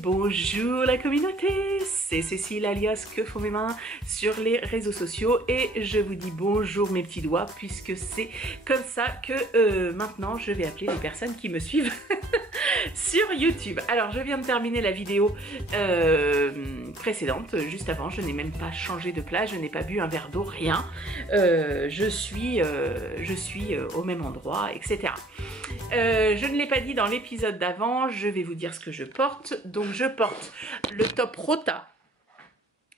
bonjour la communauté, c'est Cécile alias Que font mes mains sur les réseaux sociaux et je vous dis bonjour mes petits doigts puisque c'est comme ça que maintenant je vais appeler les personnes qui me suivent sur YouTube. Alors je viens de terminer la vidéo précédente, juste avant, je n'ai même pas changé de plat, je n'ai pas bu un verre d'eau, rien. Je suis au même endroit, etc. Je ne l'ai pas dit dans l'épisode d'avant, je vais vous dire ce que je porte. Donc je porte le top Rota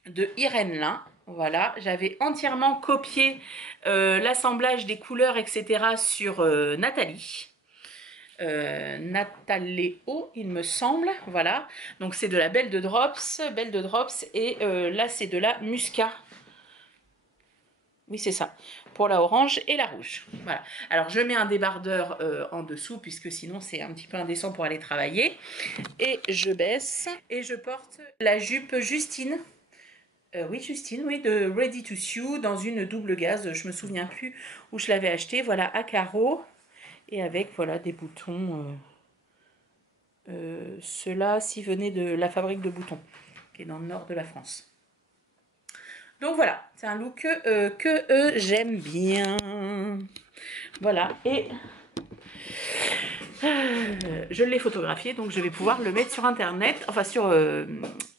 de Irène Lin. Voilà, j'avais entièrement copié l'assemblage des couleurs, etc. sur Nathalie. Nataléo, il me semble. Voilà, donc c'est de la Belle de Drops, et là c'est de la Muscat. Oui, c'est ça, pour la orange et la rouge. Voilà. Alors, je mets un débardeur en dessous, puisque sinon, c'est un petit peu indécent pour aller travailler. Et je baisse. Et je porte la jupe Justine. Justine, oui, de Ready to Sew, dans une double gaze. Je me souviens plus où je l'avais acheté. Voilà, à carreaux. Et avec, voilà, des boutons. Ceux-là, s'ils venaient de la fabrique de boutons, qui est dans le nord de la France. Donc voilà, c'est un look que j'aime bien. Voilà, et je l'ai photographié, donc je vais pouvoir le mettre sur Internet, enfin sur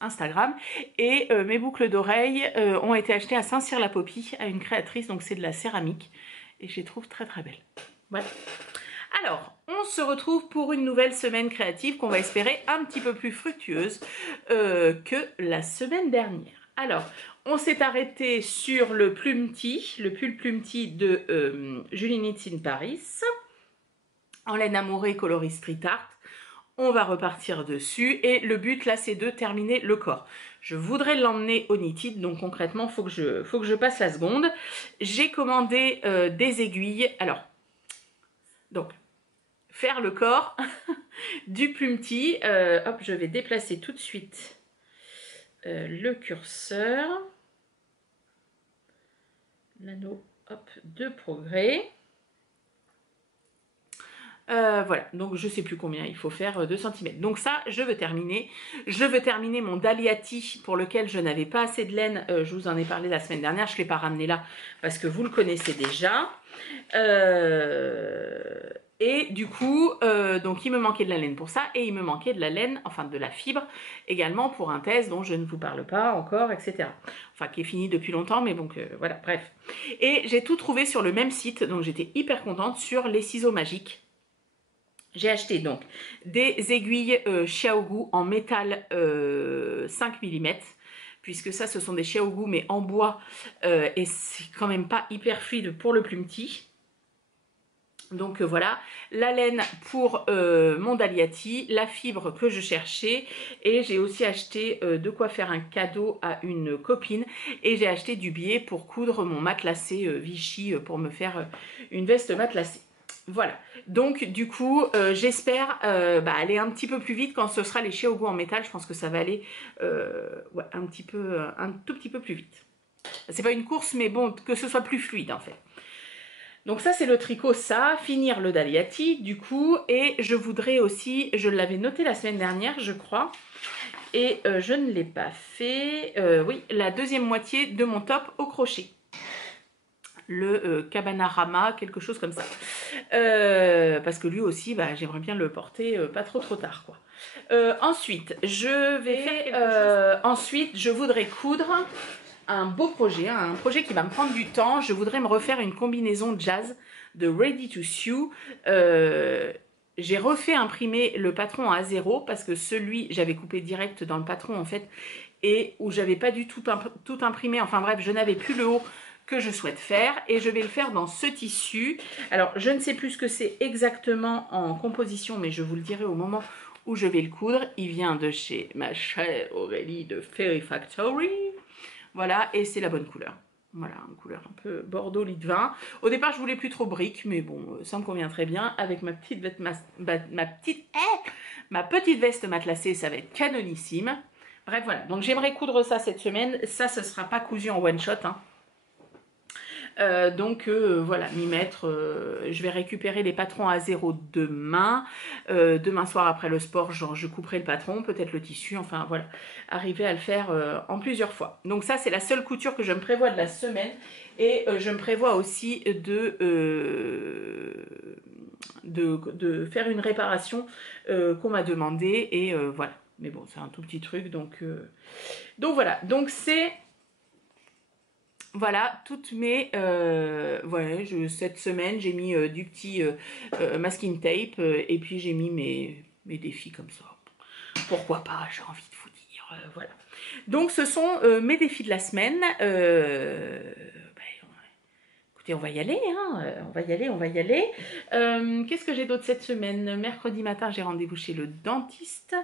Instagram. Et mes boucles d'oreilles ont été achetées à Saint-Cyr-la-Popie, à une créatrice, donc c'est de la céramique. Et je les trouve très très belles. Voilà. Alors, on se retrouve pour une nouvelle semaine créative qu'on va espérer un petit peu plus fructueuse que la semaine dernière. Alors, on s'est arrêté sur le pull Plumty de Julie Knits in Paris, en laine amourée coloris street art. On va repartir dessus et le but là c'est de terminer le corps. Je voudrais l'emmener au knitted, donc concrètement faut que je passe la seconde. J'ai commandé des aiguilles. Alors, donc faire le corps du Plumty. Hop, je vais déplacer tout de suite le curseur. L'anneau, hop, de progrès. Voilà, donc je sais plus combien il faut faire, 2 cm. Donc ça, je veux terminer. Je veux terminer mon Daliati pour lequel je n'avais pas assez de laine. Je vous en ai parlé la semaine dernière, je ne l'ai pas ramené là parce que vous le connaissez déjà. Et du coup, donc il me manquait de la laine pour ça et il me manquait de la laine, enfin de la fibre également pour un test dont je ne vous parle pas encore, etc. Enfin qui est fini depuis longtemps, mais bon, voilà, bref. Et j'ai tout trouvé sur le même site, donc j'étais hyper contente, sur les ciseaux magiques. J'ai acheté donc des aiguilles Xiaogu en métal 5 mm, puisque ça ce sont des Xiaogu mais en bois et c'est quand même pas hyper fluide pour le Plumty. Donc voilà, la laine pour mon Daliati, la fibre que je cherchais et j'ai aussi acheté de quoi faire un cadeau à une copine et j'ai acheté du biais pour coudre mon matelassé Vichy pour me faire une veste matelassée. Voilà, donc du coup j'espère aller un petit peu plus vite quand ce sera les Xiaogu en métal. Je pense que ça va aller ouais, un tout petit peu plus vite. C'est pas une course mais bon, que ce soit plus fluide en fait. Donc ça c'est le tricot, ça, finir le Daliati du coup, et je voudrais aussi, je l'avais noté la semaine dernière je crois, et je ne l'ai pas fait, oui, la deuxième moitié de mon top au crochet. Le Cabanarama, quelque chose comme ça. Parce que lui aussi, j'aimerais bien le porter pas trop tard, quoi. Ensuite, je voudrais coudre un beau projet, un projet qui va me prendre du temps. Je voudrais me refaire une combinaison jazz de Ready to Sew. J'ai refait imprimer le patron à A0 parce que celui, j'avais coupé direct dans le patron en fait, et où j'avais pas du tout imprimé. Enfin bref, je n'avais plus le haut que je souhaite faire et je vais le faire dans ce tissu. Alors je ne sais plus ce que c'est exactement en composition, mais je vous le dirai au moment où je vais le coudre. Il vient de chez ma chère Aurélie de Fairy Factory. Voilà, et c'est la bonne couleur. Voilà, une couleur un peu bordeaux lit de vin. Au départ je voulais plus trop brique, mais bon, ça me convient très bien avec ma petite veste matelassée, ça va être canonissime. Bref voilà, donc j'aimerais coudre ça cette semaine. Ça, ce sera pas cousu en one shot, hein. Donc voilà, m'y mettre. Je vais récupérer les patrons à zéro demain. Demain soir après le sport, genre je couperai le patron, peut-être le tissu, enfin voilà. Arriver à le faire en plusieurs fois. Donc ça c'est la seule couture que je me prévois de la semaine. Et je me prévois aussi de faire une réparation qu'on m'a demandé. Et voilà. Mais bon, c'est un tout petit truc, donc voilà. Donc c'est... Voilà, toutes mes... ouais, cette semaine, j'ai mis du petit masking tape et puis j'ai mis mes défis comme ça. Pourquoi pas, j'ai envie de vous dire. Voilà. Donc, ce sont mes défis de la semaine. Écoutez, on va y aller, hein. On va y aller, on va y aller. Qu'est-ce que j'ai d'autre cette semaine? Mercredi matin, j'ai rendez-vous chez le dentiste.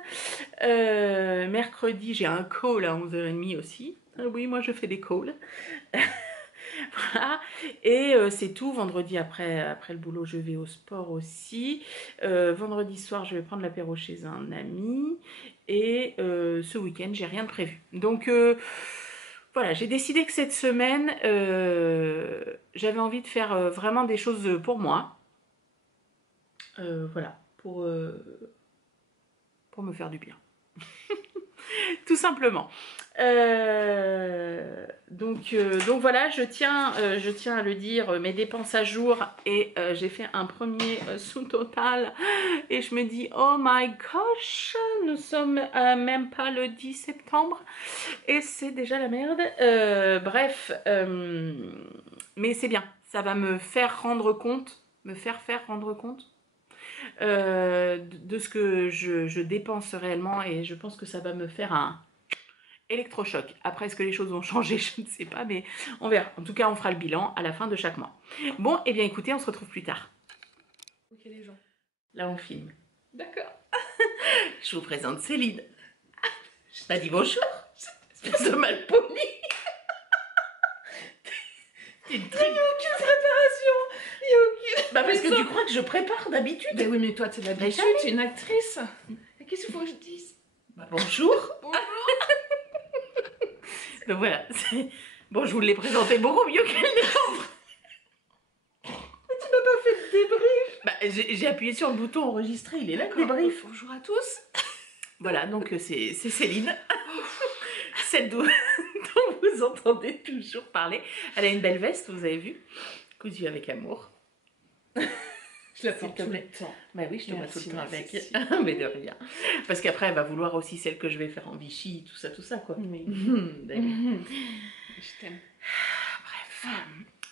Mercredi, j'ai un call à 11h30 aussi. Oui, moi, je fais des calls. Voilà. Et c'est tout. Vendredi, après le boulot, je vais au sport aussi. Vendredi soir, je vais prendre l'apéro chez un ami. Et ce week-end, j'ai rien de prévu. Donc... voilà, j'ai décidé que cette semaine, j'avais envie de faire vraiment des choses pour moi. Voilà, pour me faire du bien. Tout simplement. Donc voilà, je tiens à le dire, mes dépenses à jour, et j'ai fait un premier sous total et je me dis oh my gosh, nous sommes même pas le 10 septembre et c'est déjà la merde. Bref, mais c'est bien, ça va me faire rendre compte, faire rendre compte de ce que je dépense réellement, et je pense que ça va me faire un électrochoc. Après, est-ce que les choses vont changer? Je ne sais pas, mais on verra. En tout cas, on fera le bilan à la fin de chaque mois. Bon, et bien écoutez, on se retrouve plus tard. Ok les gens. Là, on filme. D'accord. Je vous présente Céline. Je t'ai dit bonjour. Espèce de mal poli. Il n'y a aucune préparation. Il n'y a aucune... Bah parce que tu crois que je prépare d'habitude. Mais oui, mais toi, tu es d'habitude, tu es une actrice. Et qu'est-ce qu'il faut que je dise? Bah, bonjour. Bonjour. Donc voilà. Bon, je vous l'ai présenté beaucoup mieux qu'elle n'est. Mais tu m'as pas fait de débrief. Bah, j'ai appuyé sur le bouton enregistrer, il est là le débrief. Bonjour à tous. Voilà, donc c'est Céline. Celle dont vous entendez toujours parler. Elle a une belle veste, vous avez vu. Cousue avec amour. Je la porte tout le temps. Bah oui, je te vois tout le temps avec. Merci. Mais de rien. Parce qu'après, elle va vouloir aussi celle que je vais faire en Vichy, tout ça, quoi. Oui. Je t'aime. Bref.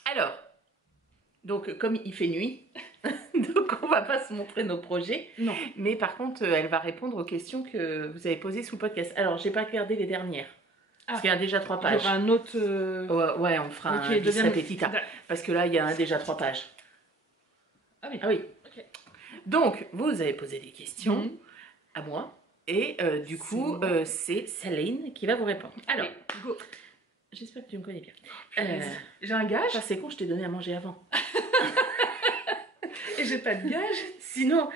Alors, donc, comme il fait nuit, donc on va pas se montrer nos projets. Non. Mais par contre, elle va répondre aux questions que vous avez posées sous le podcast. Alors, j'ai pas regardé les dernières. Parce qu'il y a déjà 3 pages. Il y aura un autre... Ouais, on fera un bis repetita. Parce que là, il y a déjà 3 pages. Ah oui. Ah oui. Okay. Donc, vous avez posé des questions à moi. Et du coup, c'est Céline qui va vous répondre. Alors, go. J'espère que tu me connais bien. J'ai un gage. Ça, c'est con, je t'ai donné à manger avant. Et j'ai pas de gage. Sinon...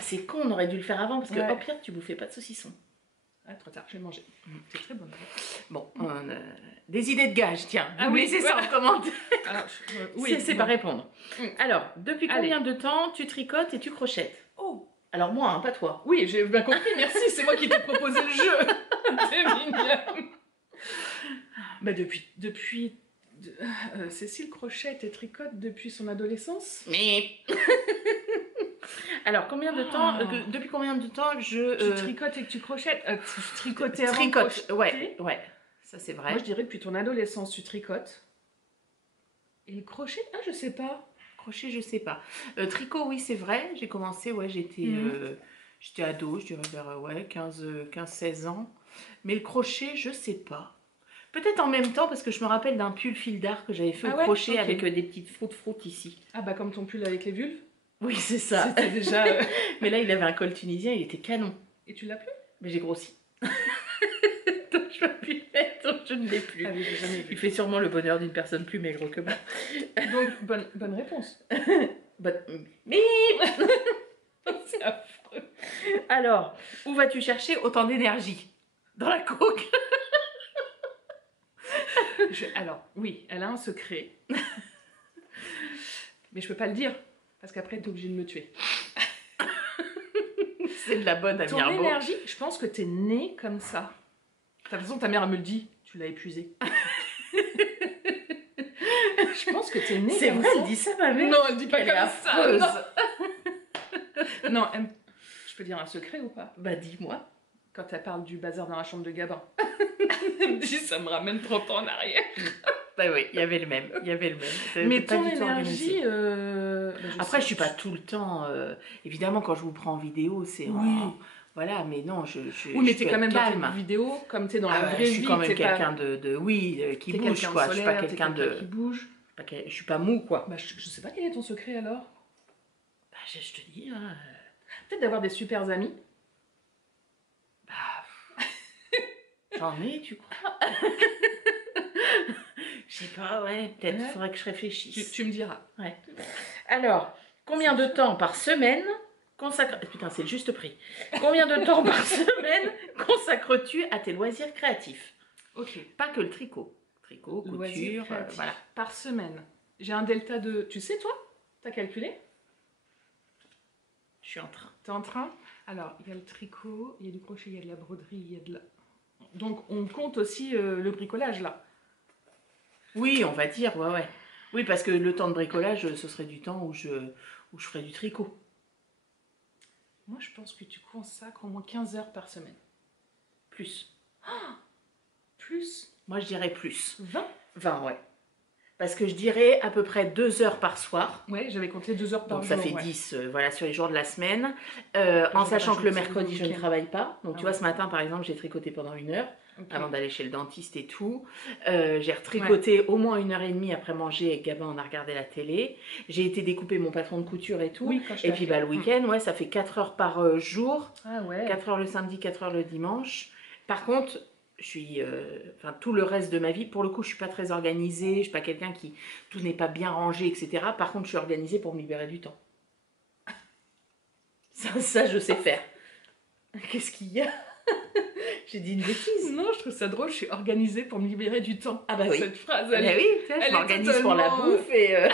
c'est con, on aurait dû le faire avant. Parce que, au pire, tu bouffais pas de saucisson. Ah, trop tard, je vais manger. C'est très bon. Bon, des idées de gages, tiens. Vous me laissez ça en commentaire. Alors, oui, c'est pas répondre. Alors, depuis combien de temps tu tricotes et tu crochettes? Oh. Alors moi, hein, pas toi. Oui, j'ai bien compris, merci, c'est moi qui t'ai proposé le jeu. C'est mignon. Bah depuis Cécile crochette et tricote depuis son adolescence. Mais... Alors, combien de temps, depuis combien de temps tu tricotes et que tu crochettes tu tricotais avant tricote, ouais, ça c'est vrai. Moi je dirais depuis ton adolescence tu tricotes. Et le crochet, je sais pas. Crochet, je sais pas. Tricot, oui, c'est vrai, j'ai commencé, j'étais ado, je dirais vers 15-16 ans. Mais le crochet, je sais pas. Peut-être en même temps, parce que je me rappelle d'un pull fil d'art que j'avais fait au crochet avec des petites froutes ici. Ah bah comme ton pull avec les vulves. Oui, c'est ça. C'était déjà... Mais là, il avait un col tunisien, il était canon. Et tu l'as plus? Mais j'ai grossi. Donc je ne peux plus le mettre, donc je ne l'ai plus. Ah oui, j'ai jamais vu. Il fait sûrement le bonheur d'une personne plus maigre que moi. Donc, bonne réponse. Mais... C'est affreux. Alors, où vas-tu chercher autant d'énergie? Dans la coke. Alors, oui, elle a un secret. Mais je peux pas le dire, parce qu'après, t'es obligé de me tuer. C'est de la bonne à Ton Mirbeau. énergie, je pense que t'es née comme ça. De toute façon, ta mère elle me le dit, tu l'as épuisée. Je pense que t'es née C'est comme vrai, ça. elle dit ça, ma mère. Non, elle dit pas Elle est comme ça. affreuse. Non, je peux dire un secret ou pas? Bah, dis-moi. Quand elle parle du bazar dans la chambre de Gabin. Elle me dit, ça me ramène 30 ans en arrière. Bah oui, il y avait le même. Mais Pas ton du tout organisé. énergie... Après, je suis pas tout le temps... évidemment, quand je vous prends en vidéo, c'est en... Voilà, mais non, je Oui, mais je t'es peux quand être même dans calme. tes vidéos, comme t'es dans la Ah ouais, vraie je vie. suis quand même t'es quelqu'un pas... qui t'es bouge, quelqu'un quoi. Je suis pas solaire, t'es quelqu'un de... qui bouge. Je suis pas mou, quoi. Bah, je sais pas quel est ton secret alors. Bah, je te dis, hein, Peut-être d'avoir des super amis. j'en ai, tu crois? Je sais pas, ouais, peut-être, Ouais. faudrait que je réfléchisse. Tu me diras. Ouais. Alors, combien de temps par semaine Putain, c'est le juste prix. Combien de temps par semaine consacres-tu à tes loisirs créatifs? Ok. Pas que le tricot. Tricot, Loisirs couture, créatifs. voilà. Par semaine. J'ai un delta de... Tu sais, toi? T'as calculé? Je suis en train. T'es en train? Alors, il y a le tricot, il y a du crochet, il y a de la broderie, il y a de la... Donc, on compte aussi le bricolage, là. Oui, on va dire, ouais. Oui, parce que le temps de bricolage, ce serait du temps où je ferais du tricot. Moi, je pense que tu consacres au moins 15 heures par semaine. Plus. Plus Moi, je dirais plus. 20? 20, ouais. Parce que je dirais à peu près 2 heures par soir. Ouais, j'avais compté 2 heures par Donc jour. ça fait ouais. 10 voilà, sur les jours de la semaine. En vais sachant que le rajouter mercredi, le je ne week-end. travaille pas. Donc Ah tu vois, ouais. ce matin, par exemple, j'ai tricoté pendant 1 heure. Ok. Avant d'aller chez le dentiste et tout. J'ai retricoté au moins 1h30 après manger avec Gabin, on a regardé la télé. J'ai été découper mon patron de couture et tout. Oui, quand je Et puis bah, le week-end, ouais, ça fait 4 heures par jour. Ah ouais. 4 heures le samedi, 4 heures le dimanche. Par contre, je suis, tout le reste de ma vie, pour le coup, je suis pas très organisée. Je suis pas quelqu'un qui, tout n'est pas bien rangé, etc. Par contre, je suis organisée pour me libérer du temps. Ça, je sais faire. Qu'est-ce qu'il y a? J'ai dit une bêtise. Non, je trouve ça drôle, je suis organisée pour me libérer du temps. Ah bah oui. Cette phrase, Ah bah oui, tu sais, je elle est m'organise pour la totalement, bouffe et...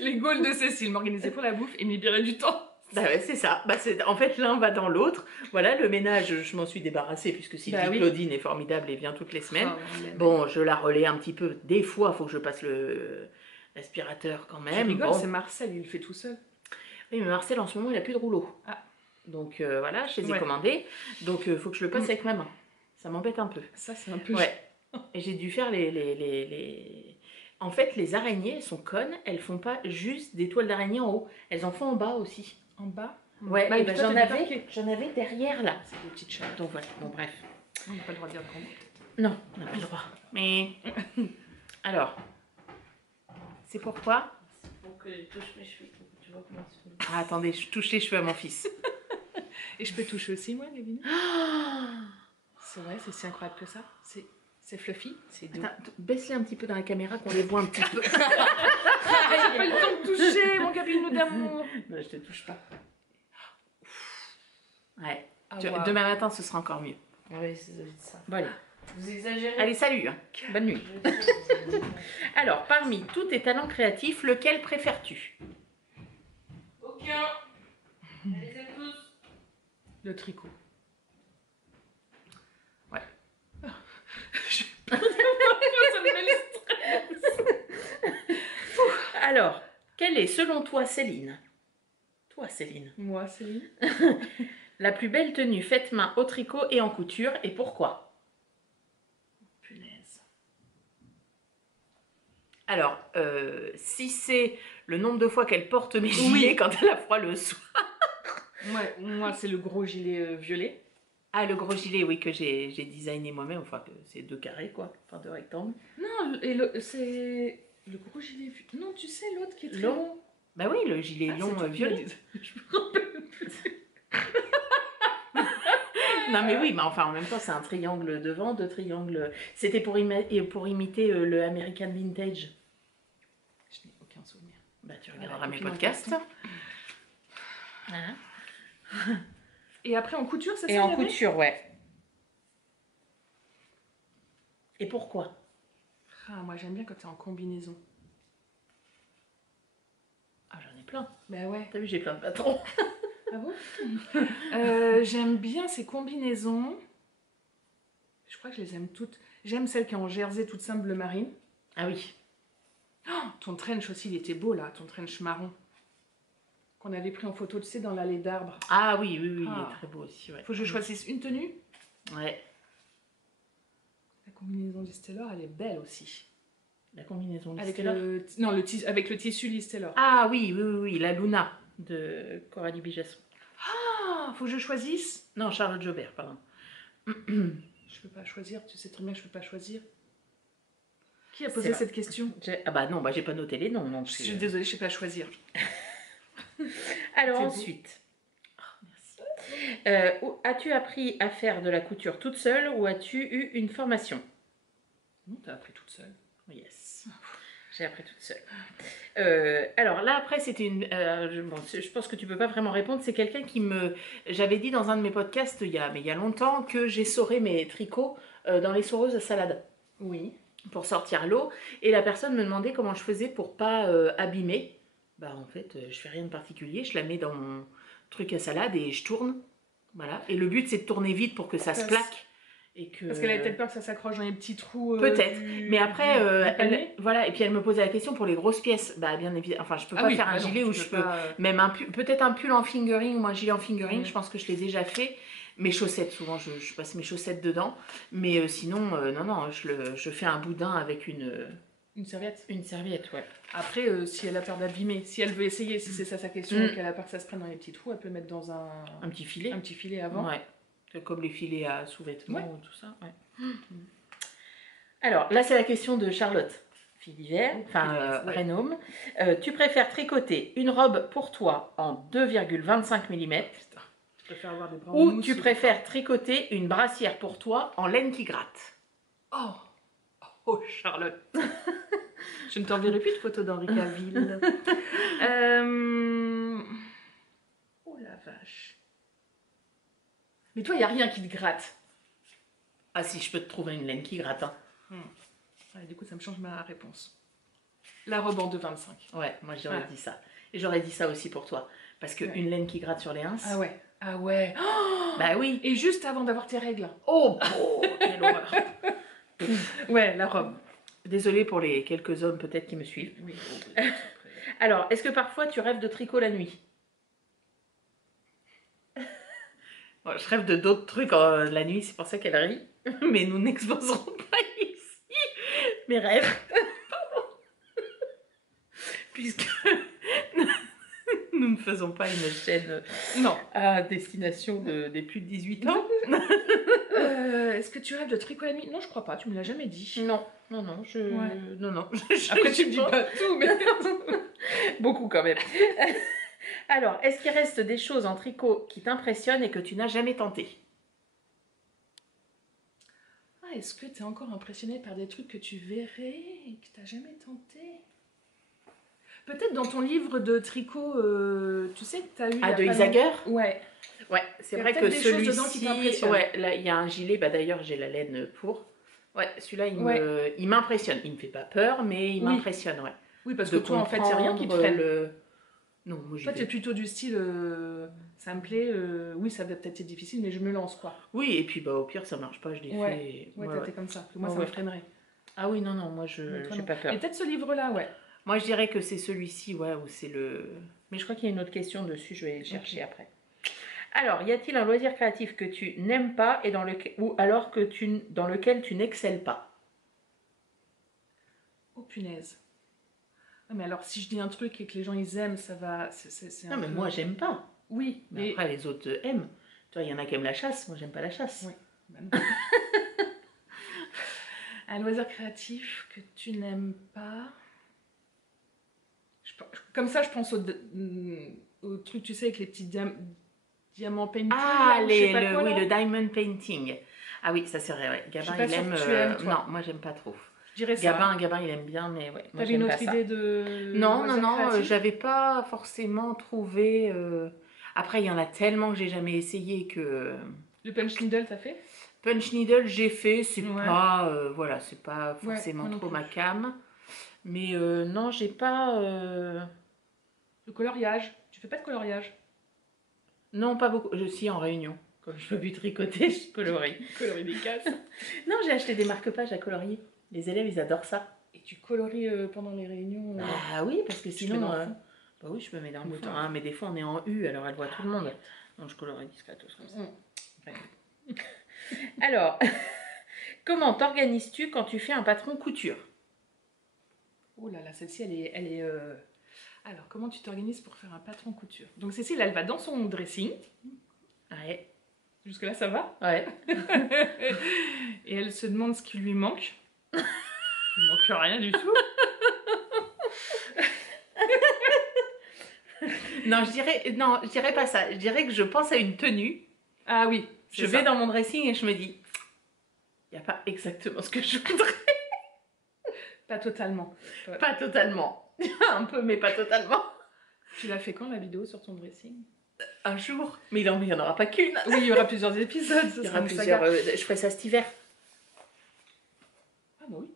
les goals de Cécile, m'organiser pour la bouffe et me libérer du temps. Bah ouais, c'est ça. Bah en fait, l'un va dans l'autre. Voilà, le ménage, je m'en suis débarrassée puisque Sylvie Bah oui. Claudine est formidable et vient toutes les semaines. Oh, on l'aime. Bon, je la relaie un petit peu. Des fois, il faut que je passe l'aspirateur quand Tu même. rigoles, Bon. c'est Marcel, il le fait tout seul. Oui, mais Marcel, en ce moment, il n'a plus de rouleau. Ah. Donc voilà, je les ai Ouais. commandés. Donc il faut que je le passe avec ma main. Ça m'embête un peu. Ça, c'est un peu... Ouais. Et j'ai dû faire En fait, les araignées, elles sont connes. Elles font pas juste des toiles d'araignée en haut. Elles en font en bas aussi. En bas. Ouais, Bah, et toi, ben, t'as du parquet. j'en avais derrière là. C'est des petites chats. Donc voilà, bon bref. On n'a pas le droit de dire de grands mots. Non, on n'a pas le droit. Mais alors, c'est pourquoi? C'est pour que je touche mes cheveux. Tu vois comment ça fait. Ah, attendez, je touche les cheveux à mon fils. Et je peux toucher aussi, moi, les vignes. C'est vrai, c'est si incroyable que ça. C'est fluffy, c'est doux. Attends, baisse-les un petit peu dans la caméra qu'on les voit un petit peu. J'ai pas le temps de toucher, mon cabinet d'amour. Non, je te touche pas. Ouais. Ah, Tu- wow. Demain matin, ce sera encore mieux. Oui, c'est ça. Bon, allez. Vous exagérez. Allez, salut. Hein. Bonne nuit. Alors, parmi tous tes talents créatifs, lequel préfères-tu? Aucun. Allez-y tous. Le tricot. Ouais. Ça me met le stress. Alors, quelle est, selon toi, Céline? Toi, Céline. Moi, Céline. La plus belle tenue faite main au tricot et en couture, et pourquoi? Punaise. Alors, si c'est le nombre de fois qu'elle porte mes gilets quand elle a froid le soir. Ouais, moi, c'est le gros gilet violet. Ah, le gros gilet, oui, que j'ai designé moi-même. Enfin, que c'est 2 carrés, quoi. Enfin, 2 rectangles. Non, c'est le gros gilet violet. Non, tu sais, l'autre qui est très Long. long. Bah oui, le gilet long violet. Je me rappelle plus. Non, mais oui, mais enfin, en même temps, c'est un triangle devant, 2 triangles. C'était pour imiter le American Vintage. Je n'ai aucun souvenir. Bah, tu regarderas Voilà, mes copine en podcasts. carton. Hein. Et après, en couture, c'est ça? Et en il y avait couture, ouais. Et pourquoi? Ah, moi, j'aime bien quand t'es en combinaison. Ah, j'en ai plein. Bah ouais. T'as vu, j'ai plein de patrons. Ah bon? J'aime bien ces combinaisons. Je crois que je les aime toutes. J'aime celle qui est en jersey toute simple bleu marine. Ah oui. Oh, ton trench aussi, il était beau là, ton trench marron. Qu'on avait pris en photo, tu sais, dans l'allée d'arbres. Ah oui, oui, oui, il Ah. est très beau aussi. Ouais. Faut que je choisisse une tenue. Ouais. La combinaison Listelor, elle est belle aussi. La combinaison Avec Listelor. avec le tissu Listelor. Ah oui, oui, oui, oui, la Luna de Coralie Bigasson. Ah, faut que je choisisse. Non, Charlotte Jobert, pardon. Je peux pas choisir, tu sais très bien que je peux pas choisir. Qui a posé C'est vrai. cette question? Ah bah non, bah j'ai pas noté les noms non Je plus. suis désolée, je sais pas choisir. Alors C'est beau. ensuite, merci. As-tu appris à faire de la couture toute seule ou as-tu eu une formation? Non, t'as appris toute seule. Yes, j'ai appris toute seule. Alors là après c'était une... je pense que tu peux pas vraiment répondre, c'est quelqu'un qui me... J'avais dit dans un de mes podcasts il y a longtemps que j'essorais mes tricots dans l'essoreuse à salade. Oui. Pour sortir l'eau, et la personne me demandait comment je faisais pour pas abîmer. Bah en fait, je fais rien de particulier, je la mets dans mon truc à salade et je tourne. Voilà. Et le but c'est de tourner vite pour que ça se plaque. Et que... Parce qu'elle avait peut-être peur que ça s'accroche dans les petits trous. Peut-être. Mais après, du panier. voilà. Et puis elle me posait la question pour les grosses pièces. Bah bien évidemment. Enfin, je peux pas faire un gilet où je peux. Même un pull, peut-être un pull en fingering ou un gilet en fingering. Je pense que je l'ai déjà fait. Mes chaussettes, souvent, je passe mes chaussettes dedans. Mais sinon, non, je fais un boudin avec une serviette. Une serviette, ouais. Après, si elle a peur d'abîmer, si elle veut essayer, si c'est ça sa question, qu'elle a peur que ça se prenne dans les petits trous, elle peut mettre dans un petit filet. Un petit filet avant. Ouais. Comme les filets à sous-vêtements ou tout ça. Ouais. Alors, là, c'est la question de Charlotte. Fille d'hiver, Renôme. Tu préfères tricoter une robe pour toi en 2,25 mm ou tu préfères tricoter une brassière pour toi en laine qui gratte? Oh, Charlotte. Je ne t'enverrai plus de photos d'Henri Cavill. Oh la vache. Mais toi, il n'y a rien qui te gratte. Ah si, je peux te trouver une laine qui gratte. Hein. Ouais, du coup, ça me change ma réponse. La robe en 2,25. Ouais, moi j'aurais dit ça. Et j'aurais dit ça aussi pour toi. Parce qu'une laine qui gratte sur les ins... Ah ouais. Ah ouais. Oh, bah oui. Et juste avant d'avoir tes règles. Oh, quelle horreur. Ouais, la robe. Désolée pour les quelques hommes peut-être qui me suivent. Oui. Alors, est-ce que parfois tu rêves de tricot la nuit? Bon, je rêve de d'autres trucs la nuit, c'est pour ça qu'elle rit. Mais nous n'exposerons pas ici mes rêves. Puisque nous ne faisons pas une chaîne à destination des plus de 18 ans. Est-ce que tu rêves de tricot la nuit? Non, je crois pas, tu me l'as jamais dit. Non. Non. Après, tu me dis pas tout, mais... Beaucoup quand même. Alors, est-ce qu'il reste des choses en tricot qui t'impressionnent et que tu n'as jamais tenté? Est-ce que tu es encore impressionné par des trucs que tu verrais et que tu n'as jamais tenté? Peut-être dans ton livre de tricot, tu sais que tu as eu... Ah, de Isager? Ouais. Ouais, c'est vrai que celui-ci... Ouais, là, il y a un gilet, bah d'ailleurs, j'ai la laine pour... Ouais, celui-là, il m'impressionne. Il me fait pas peur, mais il m'impressionne, ouais. Oui, parce que toi, en fait, c'est rien qui te freine. Non, moi, j'y toi, vais. tu es plutôt du style, ça me plaît, oui, ça va peut-être être difficile, mais je me lance, quoi. Oui, et puis, bah, au pire, ça marche pas, je l'ai fait. Ouais, t'es comme ça. Moi, ça me freinerait. Ah oui, non, moi, j'ai pas peur. Et peut-être ce livre-là, ouais. Moi, je dirais que c'est celui-ci, ouais, où c'est le... Mais je crois qu'il y a une autre question dessus, je vais chercher après. Alors, y a-t-il un loisir créatif que tu n'aimes pas et ou alors dans lequel tu n'excelles pas? Oh punaise. Ah, mais alors, si je dis un truc et que les gens ils aiment, ça va... Non, mais moi, j'aime pas. Oui. Mais après, les autres aiment. Toi, il y en a qui aiment la chasse, moi, j'aime pas la chasse. Oui. Un loisir créatif que tu n'aimes pas... Comme ça, je pense au truc, tu sais, avec les petits diamants painting. Ah, le diamond painting. Ah oui, ça c'est vrai, ouais. Gabin, il aime... non, moi, j'aime pas trop. Je dirais ça. Gabin, il aime bien, mais ouais. T'avais une autre idée de... Non, j'avais pas forcément trouvé... Après, il y en a tellement que j'ai jamais essayé que... Le punch needle, t'as fait? Punch needle, j'ai fait, c'est Ouais. pas, voilà, c'est pas Ouais, forcément moi non trop plus. ma cam. Mais non, j'ai pas, Le coloriage. Tu fais pas de coloriage? non, pas beaucoup. Je suis en réunion. Comme je peux plus tricoter, je colorie. Coloris des cases. Non, j'ai acheté des marque-pages à colorier. Les élèves, ils adorent ça. Et tu colories pendant les réunions Ah oui, parce que tu te mets sinon, dans le fond. bah oui, je me mets dans le Le fond, fond. hein, mais des fois on est en U, alors elle voit tout le monde. Donc je colorie discretos comme ça. Alors, comment t'organises-tu quand tu fais un patron couture? Oh là là, celle-ci, elle est. Alors, comment tu t'organises pour faire un patron couture? Donc, Cécile, elle va dans son dressing. Ouais, Jusque-là, ça va? ouais. Et elle se demande ce qui lui manque. Il ne manque rien du tout. Non, je dirais pas ça. Je dirais que je pense à une tenue. Ah oui, Je vais dans mon dressing et je me dis, il n'y a pas exactement ce que je voudrais. Pas totalement. Pas totalement. Un peu, mais pas totalement. Tu l'as fait quand, la vidéo, sur ton dressing? Un jour. Mais il n'y en aura pas qu'une. Oui, il y aura plusieurs épisodes. Il y aura plusieurs. Je ferai ça cet hiver. Ah bah oui,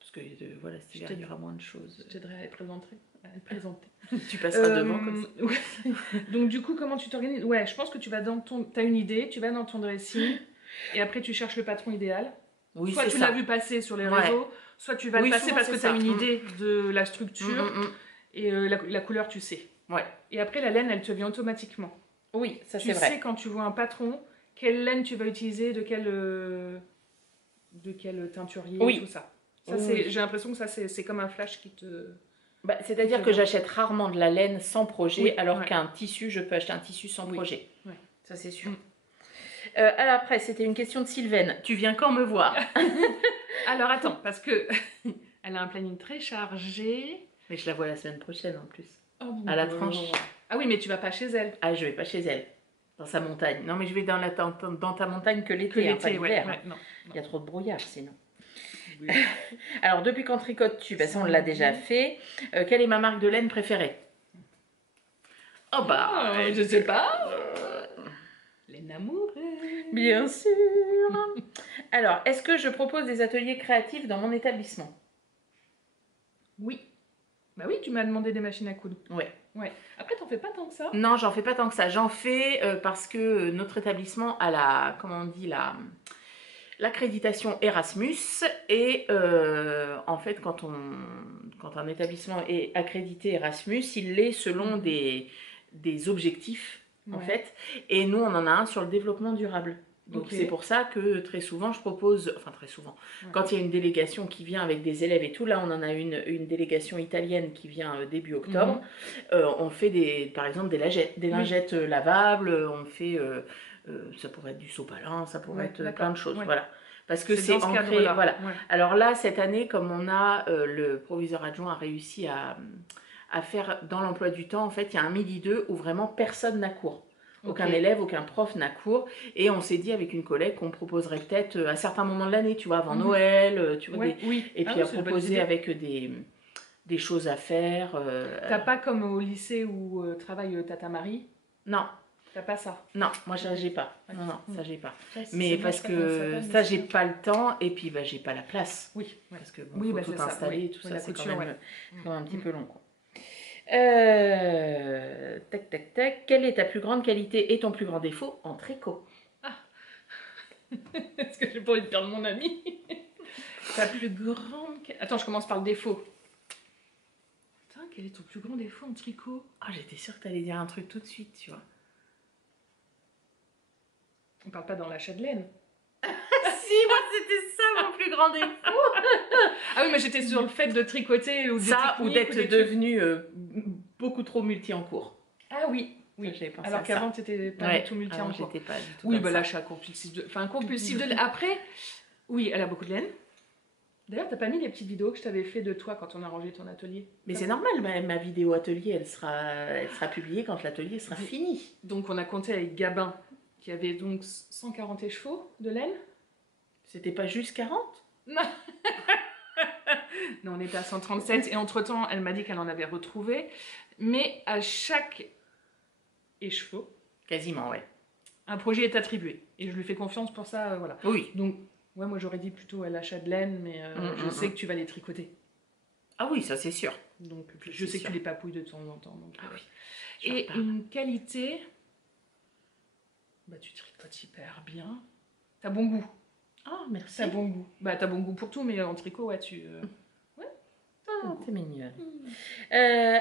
Parce que voilà, cet hiver, Je il y aura moins de choses. je t'aiderai à les présenter. À les présenter. Tu passeras devant comme ça. Ouais. Donc du coup, comment tu t'organises? Ouais, je pense que tu vas dans ton... T'as une idée, tu vas dans ton dressing, et après tu cherches le patron idéal. Oui, Soit c'est tu ça. l'as vu passer sur les Ouais. réseaux, soit tu vas Oui, le passer souvent, parce que c'est tu as ça. une idée de la structure, Mm. et la couleur tu sais. Ouais. Et après la laine, elle te vient automatiquement. Oui, ça Tu c'est sais vrai. quand tu vois un patron, quelle laine tu vas utiliser, de quel teinturier, Oui. tout ça. Ça Oui, c'est, oui. j'ai l'impression que ça c'est comme un flash qui te... Bah, c'est-à-dire que j'achète rarement de la laine sans projet, Oui, alors ouais. qu'un tissu, je peux acheter un tissu sans Oui. projet. Ouais. Ça c'est sûr. Mm. Alors après, c'était une question de Sylvaine. Tu viens quand me voir? Alors attends, parce que elle a un planning très chargé. Mais je la vois la semaine prochaine en plus. Oh, À la tranche. Ah oui, mais tu vas pas chez elle. Ah, je vais pas chez elle. Dans sa montagne. Non, mais je vais dans ta montagne que l'été, Que hein, pas l'été, ouais, l'hiver. ouais, non. Il y a trop de brouillard sinon. Oui. Alors, depuis quand tricotes-tu? Ça, on l'a déjà fait. Quelle est ma marque de laine préférée? Oh bah, je sais pas. Les amoureux. bien sûr. Alors, est-ce que je propose des ateliers créatifs dans mon établissement? Oui. Bah oui, tu m'as demandé des machines à coudre. Ouais. Ouais. Après, t'en fais pas tant que ça. Non, j'en fais pas tant que ça. J'en fais parce que notre établissement a la, comment on dit, l'accréditation Erasmus. Et en fait, quand un établissement est accrédité Erasmus, il l'est selon des objectifs, en Ouais. fait. Et nous, on en a un sur le développement durable. Donc Ok. c'est pour ça que très souvent je propose, enfin très souvent, Ouais. quand il y a une délégation qui vient avec des élèves et tout, là on en a une délégation italienne qui vient début octobre, on fait par exemple des lingettes lavables, on fait, ça pourrait être du sopalin, ça pourrait Ouais, être d'accord. plein de choses, Ouais. voilà. Parce que c'est dans ce ancré, cadre-là. voilà. Ouais. Alors là, cette année, comme on a, le proviseur adjoint a réussi à faire dans l'emploi du temps, en fait, il y a un midi 2 où vraiment personne n'a cours. Aucun Ok. élève, aucun prof n'a cours. Et on s'est dit avec une collègue qu'on proposerait peut-être à certains moments de l'année, tu vois, avant Noël, tu vois. Ouais, oui. Et Ah puis oui, à c'est une bonne proposer idée. avec des choses à faire. T'as pas comme au lycée où travaille Tata Marie. Non, T'as pas ça. non, moi ça j'ai pas. Ouais. Non, ça j'ai pas. Ça, c'est- Mais c'est parce dommage, je sais pas comment que s'appelle, ça mais j'ai c'est- pas le temps et puis bah, j'ai pas la place. Oui. Ouais. Parce que bon, Oui, faut bah, tout c'est ça, installer, oui. tout Oui, ça, la c'est quand couture, même, ouais. quand même un petit peu long. Quoi. Tac, tac, tac. Quelle est ta plus grande qualité et ton plus grand défaut en tricot? Est-ce que j'ai pas envie de perdre mon ami? Ta plus grande... Attends, je commence par le défaut. Putain, quel est ton plus grand défaut en tricot? Ah, j'étais sûre que t'allais dire un truc tout de suite, tu vois. On parle pas dans l'achat de laine. Si, moi c'était ça mon plus grand défaut. Ah oui, mais j'étais sur le fait de tricoter ou des Ça, ou techniques, d'être des trucs. devenu beaucoup trop multi en cours. Ah oui, Ça, j'avais pensé alors à qu'avant, ça. t'étais pas Ouais, du tout multi avant, en cours. j'étais pas du tout Oui, comme bah ça. l'achat compulsif de... Enfin, compulsif de laine. Après, oui, elle a beaucoup de laine. D'ailleurs, t'as pas mis les petites vidéos que je t'avais fait de toi quand on a rangé ton atelier? Mais c'est normal, ma vidéo atelier, elle sera publiée quand l'atelier sera Oui. fini. Donc, on a compté avec Gabin, qui avait donc 140 échevaux de laine. C'était pas juste 40? Non, on était à 137 et entre-temps, elle m'a dit qu'elle en avait retrouvé. Mais à chaque écheveau, Quasiment, ouais. un projet est attribué. Et je lui fais confiance pour ça, voilà. Oui. Donc, ouais, moi j'aurais dit plutôt à l'achat de laine, mais je sais que tu vas les tricoter. Ah oui, ça c'est sûr. Donc, puis Ça, je c'est sais que sûr. tu les papouilles de temps en temps. Donc, Ah oui. Et une qualité, bah tu tricotes hyper bien. T'as bon goût. Ah, merci. T'as bon goût. Bah t'as bon goût pour tout, mais en tricot, ouais, tu... Ah, t'es mignonne.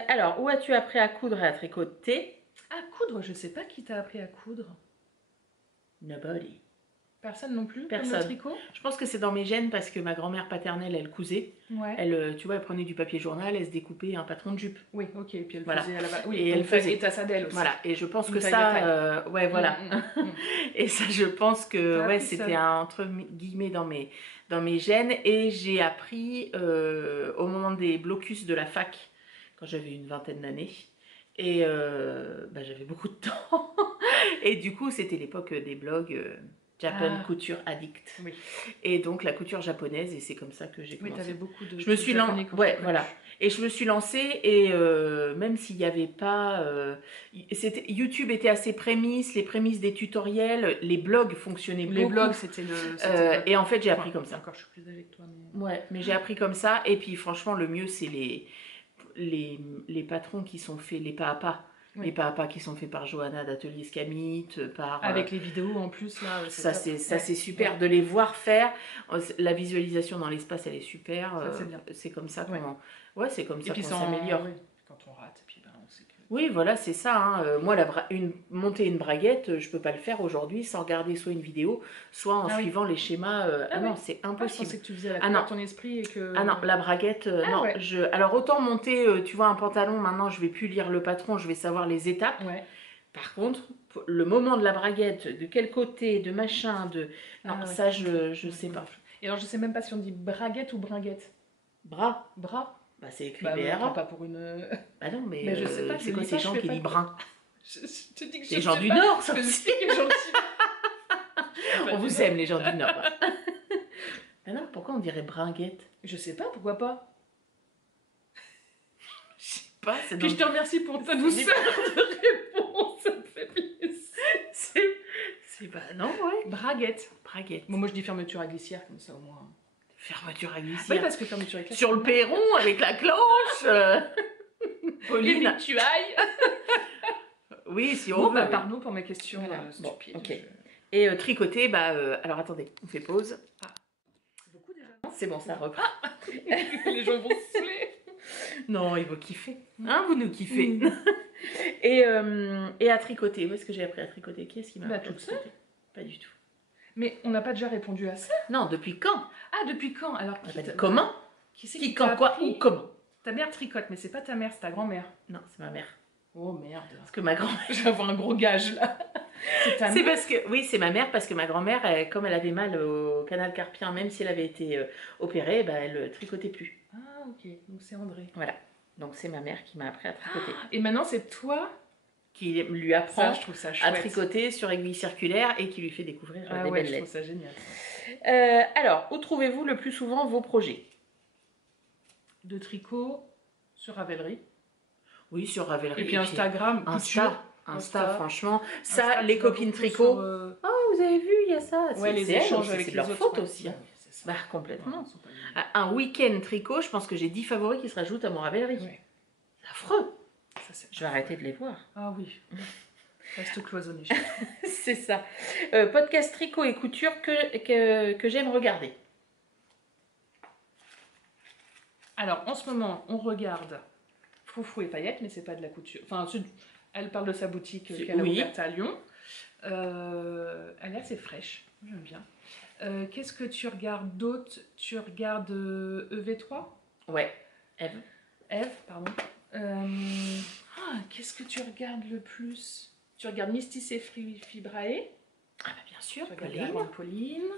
Alors, où as-tu appris à coudre et à tricoter? À coudre, je sais pas qui t'a appris à coudre. Nobody. Personne non plus. Comme Personne. le tricot. Je pense que c'est dans mes gènes parce que ma grand-mère paternelle, elle cousait. Ouais. Elle, tu vois, elle prenait du papier journal, elle se découpait un patron de jupe. Oui, ok. Et puis elle Voilà. faisait à la base. Oui, Et donc elle faisait. Et t'as ça d'elle aussi. Voilà, et je pense Une que taille ça, de taille. ouais, voilà. Et ça, je pense que T'as ouais, appris ça. c'était entre guillemets dans mes gènes. Et j'ai appris au moment des blocus de la fac, quand j'avais une vingtaine d'années. Et bah, j'avais beaucoup de temps. Et du coup, c'était l'époque des blogs Japan Couture Addict. Oui. Et donc la couture japonaise, et c'est comme ça que j'ai Oui, commencé. t'avais beaucoup de... Je me suis lancée, ouais, voilà. Et je me suis lancée, et même s'il n'y avait pas... YouTube était assez prémices, les prémices des tutoriels, les blogs fonctionnaient beaucoup. Les blogs, c'était le... Et en fait, j'ai appris comme ça. Encore, je suis plus âgée que toi. Mais... Ouais, mais j'ai appris comme ça, et puis franchement, le mieux, c'est les patrons qui sont faits, les pas à pas. Oui. Les pas à pas qui sont faits par Johanna d'Atelier Scamit, par... Avec les vidéos en plus, là. Ça, c'est super. De les voir faire. La visualisation dans l'espace, elle est super. Ça, c'est bien. C'est comme ça qu'on... Ouais, c'est comme ça qu'on ça s'améliore. oui. Quand on rate, et puis ben, on sait que... Oui, voilà, c'est ça. Hein. Moi, monter une braguette, je peux pas le faire aujourd'hui sans regarder soit une vidéo, soit en suivant les schémas. Non, c'est impossible. Je pensais que tu faisais à la ton esprit et que... Ah non, la braguette, non. ouais. Alors, autant monter, tu vois, un pantalon, maintenant, je vais plus lire le patron, je vais savoir les étapes. Ouais. Par contre, le moment de la braguette, de quel côté, de machin, de... Non, ça, je sais pas. Et alors, je sais même pas si on dit braguette ou bringuette. Bras. Bras. Bah, c'est écrit Bah, BRA. pas pour une... Bah non, mais je sais pas, c'est quoi ces gens qui disent brun? Je te dis que Les gens du Nord, ça je aussi. sais que j'en On vous aime, les gens du Nord. Bah non, pourquoi on dirait bringuette? Je sais pas, pourquoi pas. Je sais pas, c'est Puis je te remercie pour ta douceur de réponse, ça me fait plaisir. C'est pas... Non, ouais. Braguette. Braguette. Bon, moi je dis fermeture à glissière, comme ça au moins. Fermeture à glissière. Oui, parce que fermeture à glissière. Sur le perron, avec la cloche. Pauline. Tu ailles. Oui, si on Bon, veut. bah, oui. pardon pour mes questions Bon, stupides. ok. Et tricoter, bah... alors, attendez, on fait pause. Beaucoup déjà. C'est bon, ça reprend. Les gens vont se saouler. Non, il va kiffer. Hein, vous nous kiffez. Et à tricoter, où est-ce que j'ai appris à tricoter? Qui est-ce qui m'a Bah, appris à toute tricoter? Pas du tout. Mais on n'a pas déjà répondu à ça. Non, depuis quand? Ah, depuis quand? Alors, On a pas dit comment? Qui c'est Qui, t'a quand, quoi appris ou comment? Ta mère tricote, mais c'est pas ta mère, c'est ta grand-mère. Non, c'est ma mère. Oh merde. Parce que ma grand-mère... Je vais avoir un gros gage là. C'est ta C'est mère. parce que... Oui, c'est ma mère, parce que ma grand-mère, comme elle avait mal au canal carpien, même si elle avait été opérée, bah, elle tricotait plus. Ah, ok. Donc c'est André. Voilà. Donc c'est ma mère qui m'a appris à tricoter. Et maintenant, c'est toi Qui lui Ça, apprend je trouve ça à chouette. tricoter sur aiguille circulaire et qui lui fait découvrir Ah des ouais, belles je lettres. trouve ça génial. Alors, où trouvez-vous le plus souvent vos projets? De tricot sur Ravelry. Oui, sur Ravelry. Et puis Instagram, couture. Insta, franchement. Ça, Insta, les tu vas copines beaucoup tricot. sur, Oh, vous avez vu, il y a ça. Ouais, les c'est elle échanges aussi, avec c'est les leur autres. faute ouais. aussi. Hein. Ouais, c'est ça. Bah, complètement. Ouais, ils sont pas bien. Un week-end tricot, je pense que j'ai 10 favoris qui se rajoutent à mon Ravelry. Ouais. C'est affreux. Ça, c'est- Je vais arrêter de les voir. Ah oui. Reste cloisonné. C'est ça. Podcast tricot et couture que j'aime regarder. Alors, en ce moment, on regarde Froufrou et Paillettes, mais c'est pas de la couture. Enfin, elle parle de sa boutique qu'elle a Oui. ouverte à Lyon. Elle est assez fraîche, j'aime bien. Qu'est-ce que tu regardes d'autre? Tu regardes EV3? Ouais. Eve. Eve, pardon. Qu'est-ce que tu regardes le plus? Tu regardes Mystis et Fibrae. Ah bah bien sûr, Tu regardes Pauline. la grande Pauline.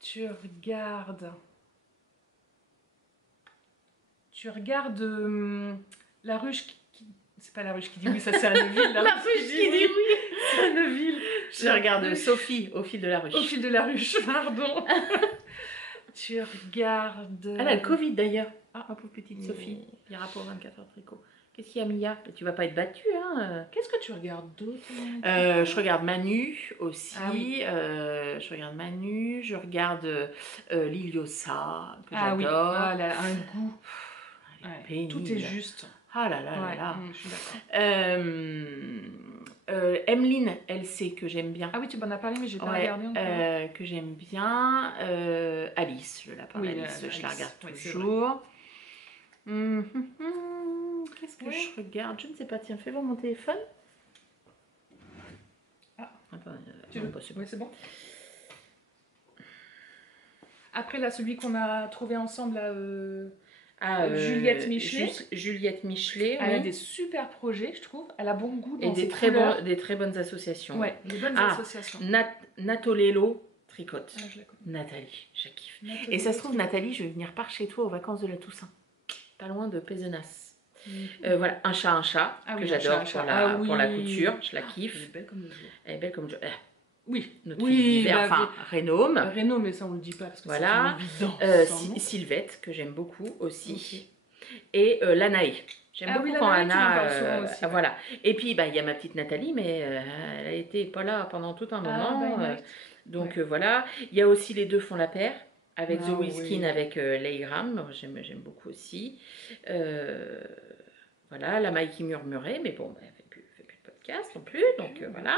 Tu regardes... la ruche qui... C'est pas la ruche qui dit oui, ça c'est à Neuville. La ruche qui dit oui. C'est à Neuville. Je regarde Sophie au fil de la ruche. Au fil de la ruche, pardon. Tu regardes... Elle a le Covid d'ailleurs. Ah, ma pauvre petite Mais- Sophie. Il y a rapport 24 heures tricot. Qu'est-ce qu'il y a, Mia? Tu vas pas être battue, hein. Qu'est-ce que tu regardes d'autre? Je regarde Manu aussi. Ah oui. Je regarde Manu. Je regarde Liliosa, que Ah oui, j'adore. ah, elle a un goût. Elle est Ouais, pénible. tout est juste. Ah là là là Ouais, là. je suis d'accord. Emeline, elle sait que j'aime bien. Ah oui, tu m'en as parlé, mais j'ai pas Ouais, regardé encore. que j'aime bien. Alice, le lapin Oui, d'Alice, je Alice. la regarde Ouais, c'est toujours. Qu'est-ce que Ouais. je regarde? Je ne sais pas, tiens, fais voir mon téléphone. Ah. Attends, Tu non, veux pas, c'est bon. Oui, c'est bon. Après, là, celui qu'on a trouvé ensemble, là, Juliette Michelet. Juliette Michelet, elle a oui. des super projets, je trouve. Elle a bon goût Et dans des ses très, couleurs. des très bonnes associations. Ouais, des bonnes Ah, associations. Natolelo tricote. Ah, je la connais. Nathalie, je kiffe. Nathalie Et ça se trouve, Tricotte. Nathalie, je vais venir par chez toi aux vacances de la Toussaint. Pas loin de Pézenas. Mhm. Voilà, un chat, Ah que oui, j'adore un chat. pour la Ah oui. couture. Je la Elle est kiffe. belle comme le jour. Elle est belle comme Oui. notre Oui, fille d'hiver, bah, enfin, Rénome. Renaud, mais ça, on le dit pas parce que Voilà. c'est évident. Sans nom. Sylvette, que j'aime beaucoup aussi. Ok. Et Lanaï. J'aime Ah beaucoup oui, quand Lanaï, tu m'en Anna. parles souvent aussi, ouais. Voilà. Et puis, bah, il y a ma petite Nathalie, mais elle a été pas là pendant tout un moment. bah, Donc ouais. voilà. Il y a aussi Les Deux font la paire. Avec Ah The Whiskin, oui. avec Leigram. J'aime beaucoup aussi. Voilà. La Maille qui murmurait, mais bon, bah, elle fait plus de podcast non plus. Donc voilà.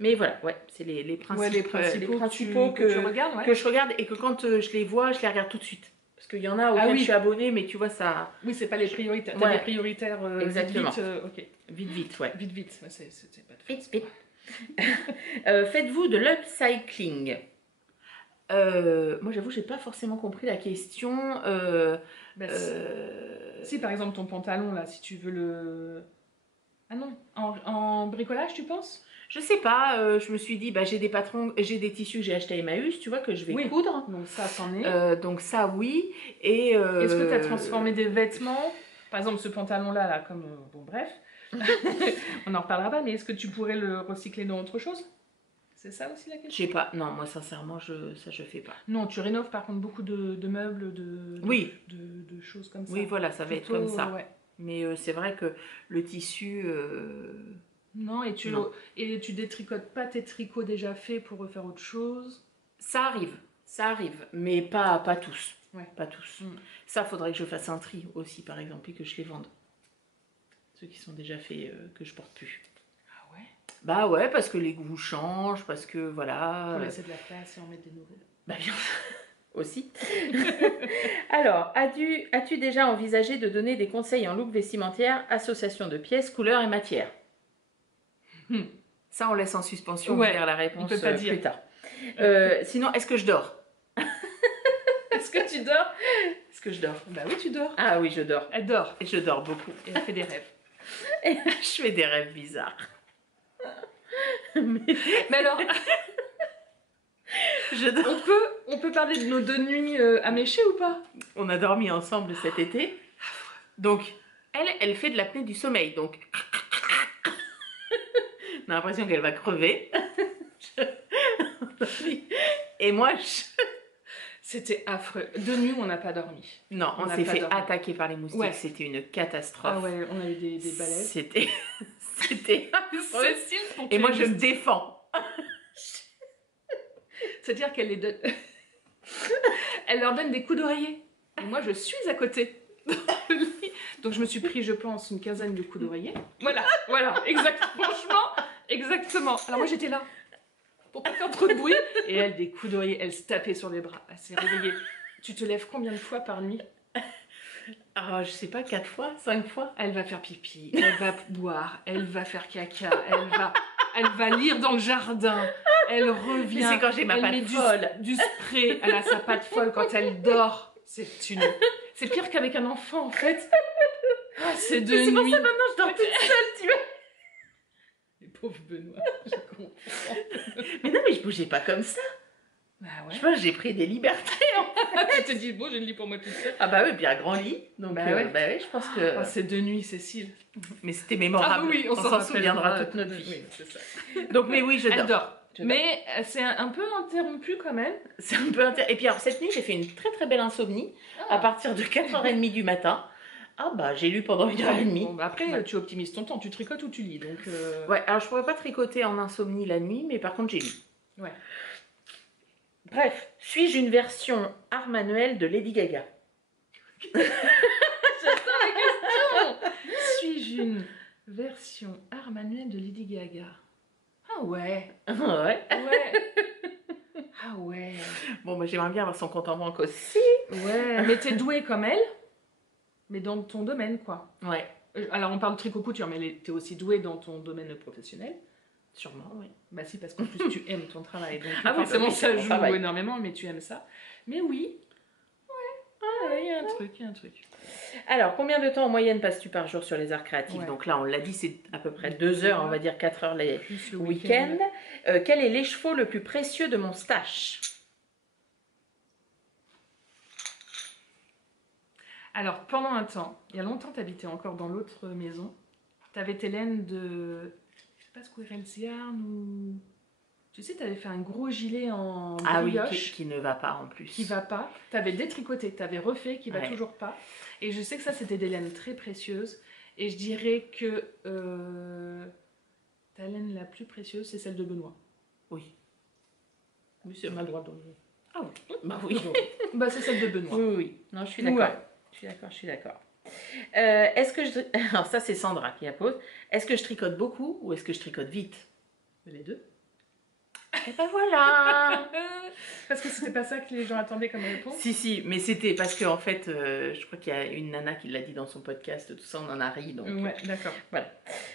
Mais voilà, ouais, c'est les principaux que tu regardes, ouais. que je regarde et que quand je les vois, je les regarde tout de suite. Parce qu'il y en a auxquels oui. je suis abonnée, mais tu vois, ça. Oui, c'est pas les prioritaires. Ouais. T'as des prioritaires Exactement. vite, ok. Vite, ouais. Vite. Ouais, c'est pas de Vite. Faites-vous de l'upcycling? Moi, j'avoue, j'ai pas forcément compris la question. Bah, si par exemple ton pantalon là, si tu veux le. Ah non, en bricolage, tu penses? Je sais pas, je me suis dit, bah, j'ai des tissus que j'ai achetés à Emmaüs, tu vois, que je vais coudre. Donc ça, c'en est. Donc ça, oui. Et est-ce que tu as transformé des vêtements? Par exemple, ce pantalon-là, là, comme... bon, bref. On en reparlera pas, mais est-ce que tu pourrais le recycler dans autre chose? C'est ça aussi la question? Je sais pas. Non, moi, sincèrement, ça, je fais pas. Non, tu rénoves par contre beaucoup de meubles, oui. de choses comme ça. Oui, voilà, ça va être comme ça. Ouais. Mais c'est vrai que le tissu... Non, et tu détricotes pas tes tricots déjà faits pour refaire autre chose? Ça arrive, mais pas tous. Ouais. Pas tous. Ça, faudrait que je fasse un tri aussi, par exemple, et que je les vende. Ceux qui sont déjà faits, que je porte plus. Ah ouais? Bah ouais, parce que les goûts changent, parce que voilà... Faut laisser de la place et en mettre des nouvelles. Bah bien aussi. Alors, as-tu déjà envisagé de donner des conseils en look vestimentaire, association de pièces, couleurs et matières? Ça, on laisse en suspension vers la réponse plus tard. Sinon, est-ce que je dors? Est-ce que tu dors? Est-ce que je dors? Bah oui, tu dors. Ah oui, je dors. Elle dort. Et je dors beaucoup. Et elle fait des rêves. Et je fais des rêves bizarres. Mais alors... On peut parler de nos 2 nuits améchées ou pas? On a dormi ensemble cet été. Donc, elle fait de l'apnée du sommeil. Donc, on a l'impression qu'elle va crever. Et moi, C'était affreux. 2 nuits où on n'a pas dormi. Non, on s'est fait attaquer par les moustiques. Ouais. C'était une catastrophe. Ah ouais, on a eu des balaises. C'était affreux. Et moi, je me défends. C'est-à-dire qu'elle les donne... Elle leur donne des coups d'oreiller. Et moi, je suis à côté. Donc, je me suis pris, je pense, une quinzaine de coups d'oreiller. Voilà, franchement, exactement. Alors, moi, j'étais là, pour pas faire trop de bruit. Et elle, des coups d'oreiller, elle se tapait sur les bras. Elle s'est réveillée. Tu te lèves combien de fois par nuit? Ah, je sais pas, 4 fois, 5 fois. Elle va faire pipi, elle va boire, elle va faire caca, elle va lire dans le jardin. Elle revient. Mais c'est quand j'ai ma patte folle. Du spray. Elle a sa patte folle quand elle dort. C'est pire qu'avec un enfant en fait. Ah, c'est de nuit. C'est pour ça maintenant je dors toute seule, tu vois. Les pauvres Benoît, je comprends. Mais non, mais je bougeais pas comme ça. Bah ouais. Je pense que j'ai pris des libertés. Tu te dis, bon, j'ai une lit pour moi toute seule. Ah bah oui, puis un grand lit. Donc bah ouais, je pense que... Ah, c'est de nuit, Cécile. Mais c'était mémorable. Ah oui, on s'en souviendra toute notre vie. Oui, c'est ça. Donc mais oui, je dors. Elle dort. Mais c'est un peu interrompu quand même. C'est un peu Et puis alors cette nuit, j'ai fait une très très belle insomnie à partir de 4h30 du matin. Ah bah, j'ai lu pendant 1h30. Bon, bah après, Ouais. tu optimises ton temps, tu tricotes ou tu lis. Donc, Ouais, alors je pourrais pas tricoter en insomnie la nuit, mais par contre j'ai lu. Ouais. Bref, suis-je une version art manuel de Lady Gaga? Suis-je une version art manuel de Lady Gaga? Ah ouais. Ouais. Ouais. Ah ouais. Bon, bah j'aimerais bien avoir son compte en banque aussi. Ouais. Mais t'es douée comme elle, mais dans ton domaine, quoi. Ouais, Alors, on parle de tricot-couture, mais t'es aussi douée dans ton domaine professionnel. sûrement, oui. Bah si, parce qu'en plus, tu aimes ton travail. Donc, Ah oui, forcément, bah oui, c'est ça mon joue travail. énormément, mais tu aimes ça. Mais oui. Ouais, il y a un truc, il y a un truc. Alors, combien de temps en moyenne passes-tu par jour sur les arts créatifs? Ouais. Donc là, on l'a dit, c'est à peu près 2 heures, on va dire 4 heures les Plus le week-ends. Quel est l'écheveau le plus précieux de mon stash? Alors, pendant un temps, il y a longtemps, tu habitais encore dans l'autre maison. Tu avais tes laines de, je sais pas, Squirrel's Yarn ou... Tu sais, tu avais fait un gros gilet en Ah oui, brioche qui ne va pas en plus. qui va pas. Tu avais détricoté, tu avais refait, qui va Ouais. toujours pas. Et je sais que ça, c'était des laines très précieuses. Et je dirais que ta laine la plus précieuse, c'est celle de Benoît. Oui. Oui, c'est On a vrai. le droit de... Ah oui. Bah oui. Bah, c'est celle de Benoît. Oui, oui, oui. Non, je suis d'accord. Ouais. Je suis d'accord, je suis d'accord. Est-ce que je... Alors ça, c'est Sandra qui la pose. Est-ce que je tricote beaucoup ou est-ce que je tricote vite? Les deux. Et ben voilà. Parce que c'était pas ça que les gens attendaient comme réponse. Si, mais c'était parce que en fait, je crois qu'il y a une nana qui l'a dit dans son podcast, tout ça, on en a ri, donc Ouais, d'accord. voilà,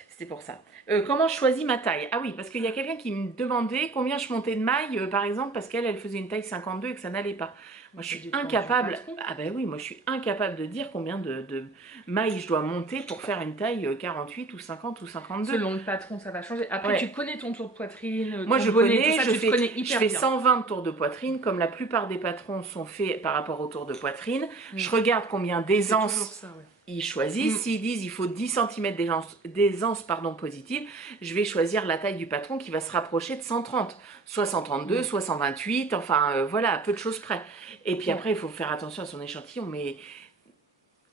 c'était pour ça. Comment je choisis ma taille? Ah oui, parce qu'il y a quelqu'un qui me demandait combien je montais de maille, par exemple, parce qu'elle faisait une taille 52 et que ça n'allait pas. Moi, je suis incapable. Ah ben oui, moi, je suis incapable de dire combien de mailles je dois monter pour faire une taille 48 ou 50 ou 52. Selon le patron, ça va changer. Après, Ouais. tu connais ton tour de poitrine, Moi, ton je bonnet, connais, tout ça, je tu te fais, connais je hyper fais bien. 120 tours de poitrine, comme la plupart des patrons sont faits par rapport au tour de poitrine. Je regarde combien C'est toujours d'aisance ça, ouais. ils choisissent. S'ils disent il faut 10 cm d'aisance positive, je vais choisir la taille du patron qui va se rapprocher de 130. Soit 132, soit 128, enfin voilà, à peu de choses près. Et puis après, il faut faire attention à son échantillon, mais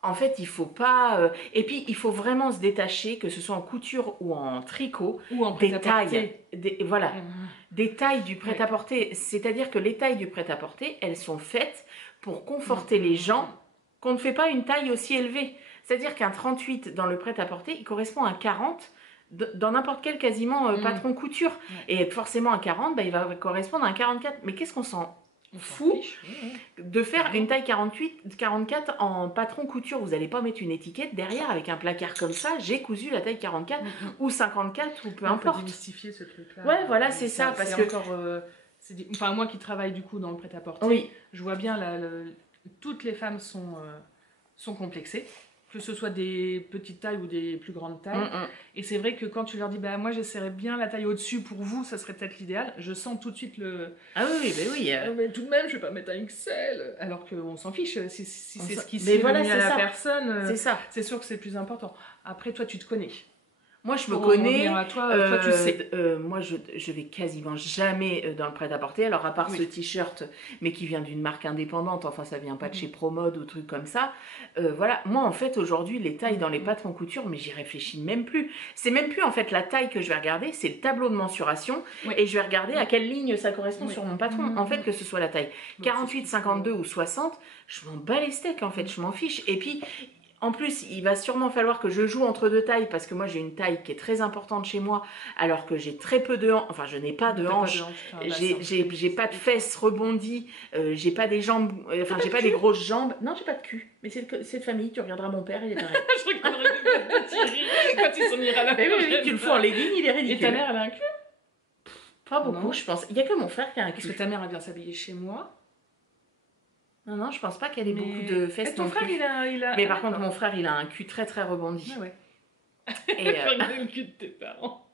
en fait, il faut pas... Et puis, il faut vraiment se détacher, que ce soit en couture ou en tricot, Ou en des prêt-à-porter. tailles. Voilà, des tailles du prêt-à-porter. C'est-à-dire que les tailles du prêt-à-porter, elles sont faites pour conforter les gens qu'on ne fait pas une taille aussi élevée. C'est-à-dire qu'un 38 dans le prêt-à-porter, il correspond à un 40 dans n'importe quel quasiment patron couture. Et forcément, un 40, bah, il va correspondre à un 44. Mais qu'est-ce qu'on s'en fout de faire une taille 48, 44 en patron couture? Vous n'allez pas mettre une étiquette derrière avec un placard comme ça, j'ai cousu la taille 44 ou 54 ou peu importe. Il faut démystifier ce truc-là. Ouais, voilà, c'est ça, parce que... Encore, enfin, moi qui travaille du coup dans le prêt-à-porter, Oui. je vois bien toutes les femmes sont complexées, que ce soit des petites tailles ou des plus grandes tailles. Et c'est vrai que quand tu leur dis, bah moi j'essaierais bien la taille au-dessus pour vous, ça serait peut-être l'idéal, je sens tout de suite le... Ah oui, mais oui. Mais tout de même, je vais pas mettre un XL. Alors qu'on s'en fiche, si c'est ce qui Mais sied voilà, le mieux à c'est la ça. personne, C'est ça. c'est sûr que c'est plus important. Après, toi, tu te connais. Moi, je me Pour connais. revenir à toi, toi, tu sais. Moi, je vais quasiment jamais dans le prêt-à-porter. Alors, à part ce t-shirt, mais qui vient d'une marque indépendante, enfin, ça vient pas de chez Promode ou trucs comme ça. Voilà. Moi, en fait, aujourd'hui, les tailles dans les patrons couture, mais j'y réfléchis même plus. C'est même plus, en fait, la taille que je vais regarder, c'est le tableau de mensuration. Et je vais regarder à quelle ligne ça correspond sur mon patron. En fait, que ce soit la taille 48, 52 ou 60, je m'en bats les steaks, en fait. Je m'en fiche. Et puis... En plus, il va sûrement falloir que je joue entre deux tailles parce que moi j'ai une taille qui est très importante chez moi alors que j'ai très peu de hanches, enfin je n'ai pas de hanches, j'ai pas de fesses rebondies, j'ai pas des jambes, enfin j'ai pas des grosses jambes. Non, j'ai pas de cul, mais c'est de famille, tu regarderas mon père, il est pareil. Je regarderai le Thierry quand il s'en ira là. Mais oui, tu le fous en legging, il est ridicule. Et ta mère, elle a un cul? Pas beaucoup, je pense. Il y a que mon frère qui a un cul. Parce que ta mère, elle vient s'habiller chez moi. Non, je pense pas qu'elle ait beaucoup de fesses. Et ton frère, il a... Mais par contre, mon frère, il a un cul très très rebondi. Ah ouais. Et, le cul de tes parents.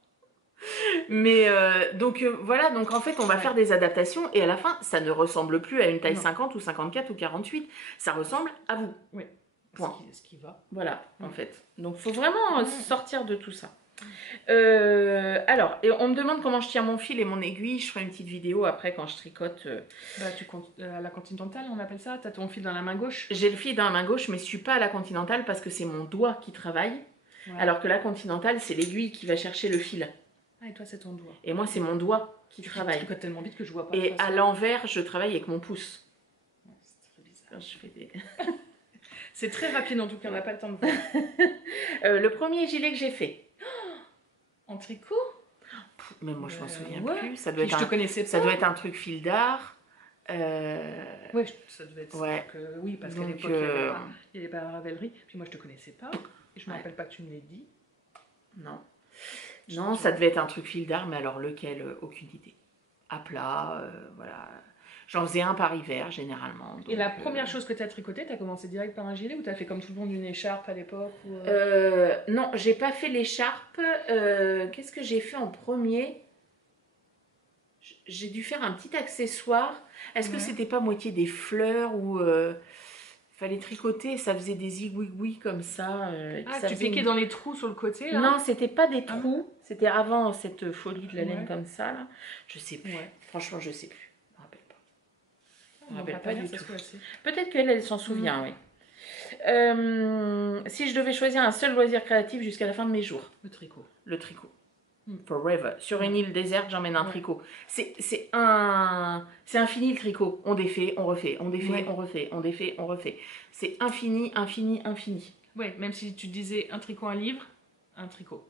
Mais donc voilà, donc en fait, on va faire des adaptations et à la fin, ça ne ressemble plus à une taille 50 ou 54 ou 48. Ça ressemble à vous. Oui. Point. Ce qui va. Voilà, en fait. Donc, il faut vraiment sortir de tout ça. Alors, et on me demande comment je tiens mon fil et mon aiguille. Je ferai une petite vidéo après quand je tricote. Bah, tu comptes à la continentale, on appelle ça. T'as ton fil dans la main gauche. J'ai le fil dans la main gauche, mais je suis pas à la continentale parce que c'est mon doigt qui travaille. Ouais. Alors que la continentale, c'est l'aiguille qui va chercher le fil. Ah, et toi, c'est ton doigt. Et moi, c'est mon doigt qui Tu travaille. tricotes tellement vite que je vois pas. Et à l'envers, je travaille avec mon pouce. Ouais, c'est très bizarre. Quand je fais des... C'est très rapide en tout cas, on n'a pas le temps de voir. Le premier gilet que j'ai fait. En tricot. Même moi, je m'en souviens ouais. plus. Ça doit, Puis être je te connaissais pas. ça doit être un truc fil d'art. Ouais, ça devait être Ouais. ça. Oui, parce qu'à Donc, l'époque, il n'y avait pas la Ravelry. Puis moi, je te connaissais pas. Et je me Ouais. rappelle pas que tu me l'aies dit. Non. Non, ça devait être un truc fil d'art, mais alors lequel, aucune idée. À plat, voilà. J'en faisais un par hiver, généralement. Et la donc, première chose que tu as tricoté, tu as commencé direct par un gilet ou tu as fait comme tout le monde une écharpe à l'époque ou, Non, j'ai pas fait l'écharpe. Qu'est-ce que j'ai fait en premier? J'ai dû faire un petit accessoire. Est-ce que Ouais. c'était pas moitié des fleurs ou fallait tricoter, ça faisait des zigouigouis comme ça. Ah, ça tu faisait piquais une- dans les trous sur le côté là. Non, c'était pas des Ah. trous. C'était avant cette folie de la laine Ouais. comme ça là. Je sais plus. Ouais. Franchement, je sais plus. Je me rappelle pas. On rappelle va pas du ça tout. se voit assez. Peut-être qu'elle, elle s'en souvient, oui. Si je devais choisir un seul loisir créatif jusqu'à la fin de mes jours, Le tricot. le tricot. Mm. Forever. Sur une île déserte, j'emmène un Ouais. tricot. C'est infini le tricot. On défait, on refait, on défait, Ouais. on refait, on défait, on refait. C'est infini, infini, infini. Ouais, même si tu disais un tricot, un livre, un tricot.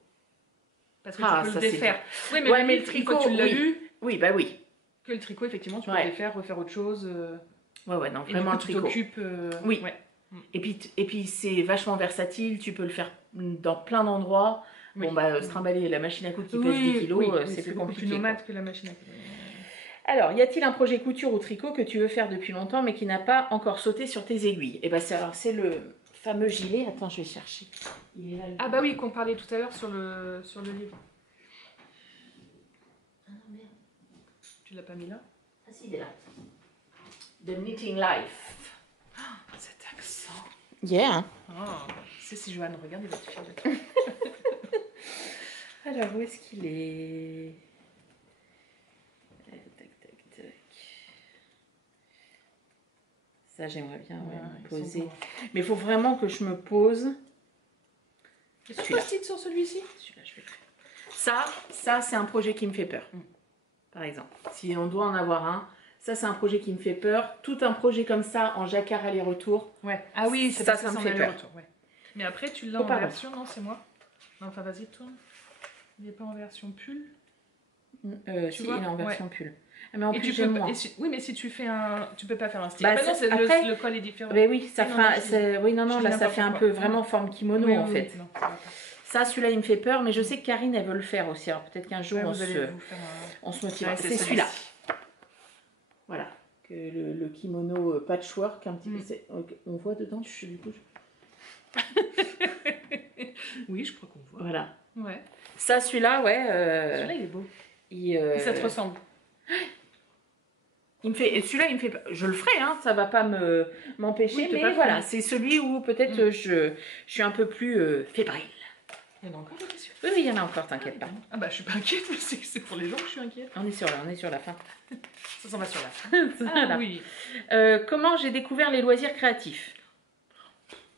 Parce que Ah, tu peux ça, le c'est défaire. Oui, Ouais, mais le une fois tricot, que tu l'as oui. lu, Oui, bah oui. que le tricot, effectivement, tu peux Ouais. le défaire, refaire autre chose. Ouais, ouais, non, Et vraiment du le coup, tu tricot. t'occupes. Oui. Ouais. Et puis c'est vachement versatile, tu peux le faire dans plein d'endroits. Oui. Bon, bah, se trimballer la machine à coudre qui pèse Oui, 10 kilos, oui, c'est plus beaucoup compliqué. plus quoi. nomade que la machine à coudre. Alors, y a-t-il un projet couture ou tricot que tu veux faire depuis longtemps mais qui n'a pas encore sauté sur tes aiguilles? Et ben c'est le fameux gilet. Attends, je vais chercher. Il est là. Ah bah oui, qu'on parlait tout à l'heure sur le livre. Ah non, merde. Tu l'as pas mis là? Ah si, il est là. The Knitting Life. Cet accent. Yeah. Oh. Si Joanne regarde, il va être fier de toi. Alors, où est-ce qu'il est? Tac, tac, tac. Ça, j'aimerais bien ouais, me ils poser. sont bons. Mais il faut vraiment que je me pose. Est-ce que Celui-là. post-it sur celui-ci? Celui-là, je vais le faire. Ça c'est un projet qui me fait peur. Par exemple, si on doit en avoir un, ça c'est un projet qui me fait peur. Tout un projet comme ça en jacquard aller-retour. Ouais. Ah oui, c'est Ça, parce ça que me c'est en fait peur. aller-retour, ouais. Mais après, tu l'as Faut en pas version, non, c'est moi. Non, enfin, vas-y, tourne. Il n'est pas en version pull. Si, vois il est en version pull. Ah, mais en Et plus, tu j'aime peux, moins. oui, mais si tu fais un. Tu peux pas faire un style. Bah, Bah, non, c'est- c'est après- le col est différent. Mais oui, ça Oui, non, fera. non, je Oui, non, je non, dis là, ça n'importe fait un quoi. peu vraiment forme kimono Oui, en oui, fait. oui, non, ça va pas. Ça, celui-là, il me fait peur, mais je sais que Karine, elle veut le faire aussi. Alors peut-être qu'un jour, Ouais, on, vous allez se, vous faire un. on se motivera. Ouais, c'est celui-là. Voilà. Que le kimono patchwork, un petit peu. On voit dedans, du coup. Oui, je crois qu'on voit. Voilà. Ouais. Ça, celui-là, ouais. Celui-là, il est beau. il, Et ça te ressemble. il me fait, celui-là, il me fait. Je le ferai, hein, ça va pas m'empêcher, Oui, t'es mais pas voilà, fou. c'est celui où peut-être je suis un peu plus fébrile. Il y en a encore, t'es sûre? Oui, oui, il y en a encore, t'inquiète pas. Ah bah, je suis pas inquiète, mais c'est pour les gens que je suis inquiète. On est sur la fin. Ça s'en va sur la fin. Voilà. Ah oui. Comment j'ai découvert les loisirs créatifs?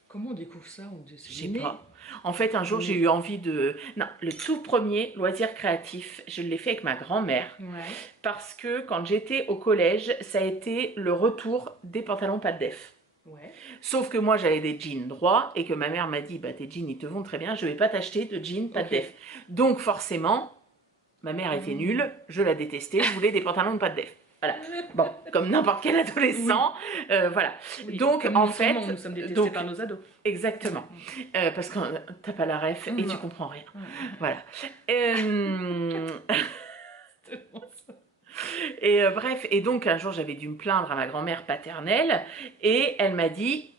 Comment on découvre ça? Je sais pas. En fait, un jour, j'ai eu envie de... Non, le tout premier loisir créatif, je l'ai fait avec ma grand-mère. Ouais. Parce que quand j'étais au collège, ça a été le retour des pantalons pas de def. Ouais. Sauf que moi, j'avais des jeans droits et que ma mère m'a dit, bah, tes jeans, ils te vont très bien, je vais pas t'acheter de jeans pas de Ok. def. Donc forcément, ma mère était nulle, je la détestais, je voulais des pantalons de pas de def. Voilà. Bon, comme n'importe quel adolescent, voilà. Oui, Donc, comme en nous, fait, tout le monde, nous sommes détestés donc- par nos ados. Exactement. Parce que t'as pas la ref et Non. tu comprends rien. Ouais. Voilà. Et bref, et donc un jour j'avais dû me plaindre à ma grand-mère paternelle et elle m'a dit,